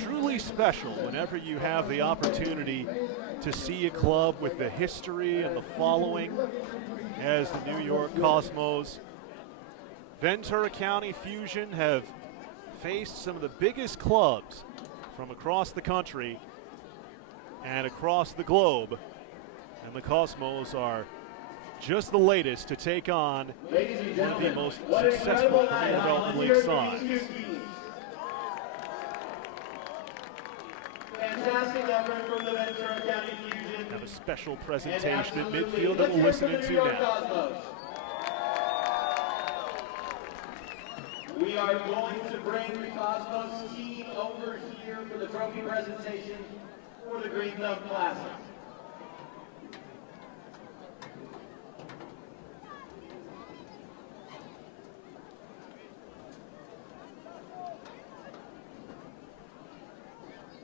Truly special whenever you have the opportunity to see a club with the history and the following as the New York Cosmos. Ventura County Fusion have faced some of the biggest clubs from across the country and across the globe, and the Cosmos are just the latest to take on one of the most successful Premier Development League sides. Fantastic effort from the Ventura County Fusion. Have a special presentation at midfield that we'll listen into now. We are going to bring the Cosmos team over here for the trophy presentation for the Green Thumb Classic.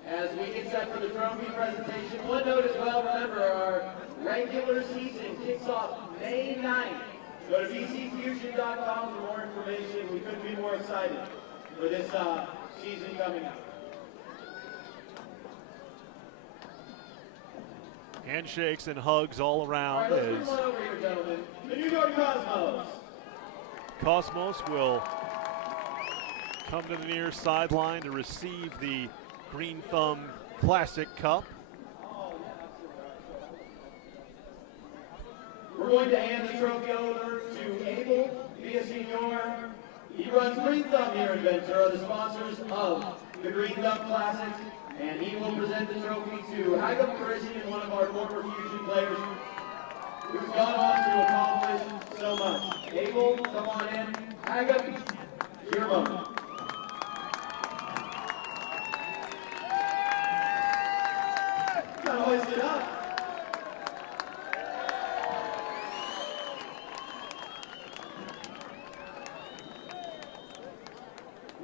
As we get set for the trophy presentation, one note as well, remember our regular season kicks off May 9th. Go to vcfusion.com for more information. We couldn't be more excited for this season coming up. Handshakes and hugs all around. All right, let's move on over here, gentlemen. The New York Cosmos. Cosmos will come to the near sideline to receive the Green Thumb Classic Cup. We're going to hand the trophy over to Abel Villasenor. He runs Green Thumb here in Ventura, the sponsors of the Green Thumb Classic, and he will present the trophy to Hagam Parisian, one of our former Fusion players, who's gone on to accomplish so much. Abel, come on in. Hagam, your moment. Gotta hoist it up.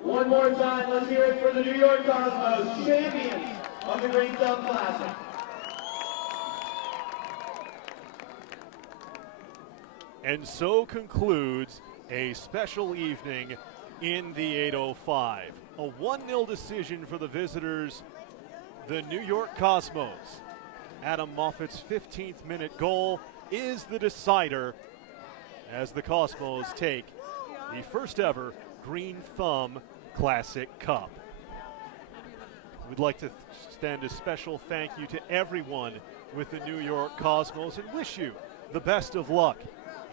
One more time, let's hear it for the New York Cosmos, champions of the Green Thumb Classic. And so concludes a special evening in the 805. A 1-0 decision for the visitors, the New York Cosmos. Adam Moffat's 15th minute goal is the decider as the Cosmos take the first ever Green Thumb Classic Cup. We'd like to extend a special thank you to everyone with the New York Cosmos and wish you the best of luck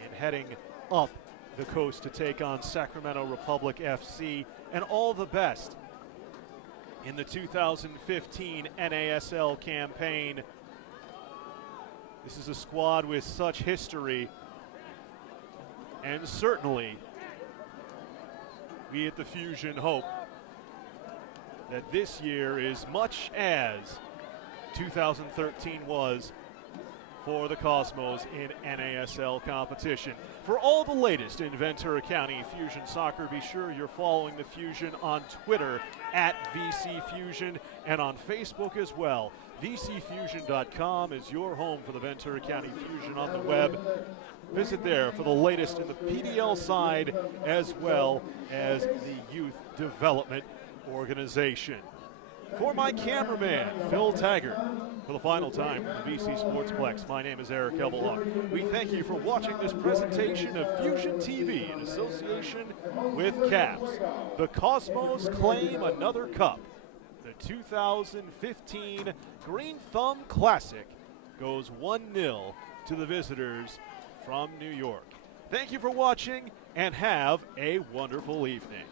in heading up the coast to take on Sacramento Republic FC, and all the best in the 2015 NASL campaign. This is a squad with such history, and certainly we at the Fusion hope that this year is much as 2013 was for the Cosmos in NASL competition. For all the latest in Ventura County Fusion soccer, be sure you're following the Fusion on Twitter at VCFusion and on Facebook as well. VCFusion.com is your home for the Ventura County Fusion on the web. Visit there for the latest in the PDL side as well as the Youth Development Organization. For my cameraman, Phil Taggart, for the final time from the VC Sportsplex, my name is Eric Evelhoch. We thank you for watching this presentation of Fusion TV in association with CAPS. The Cosmos claim another cup. The 2015 Green Thumb Classic goes 1-0 to the visitors from New York. Thank you for watching and have a wonderful evening.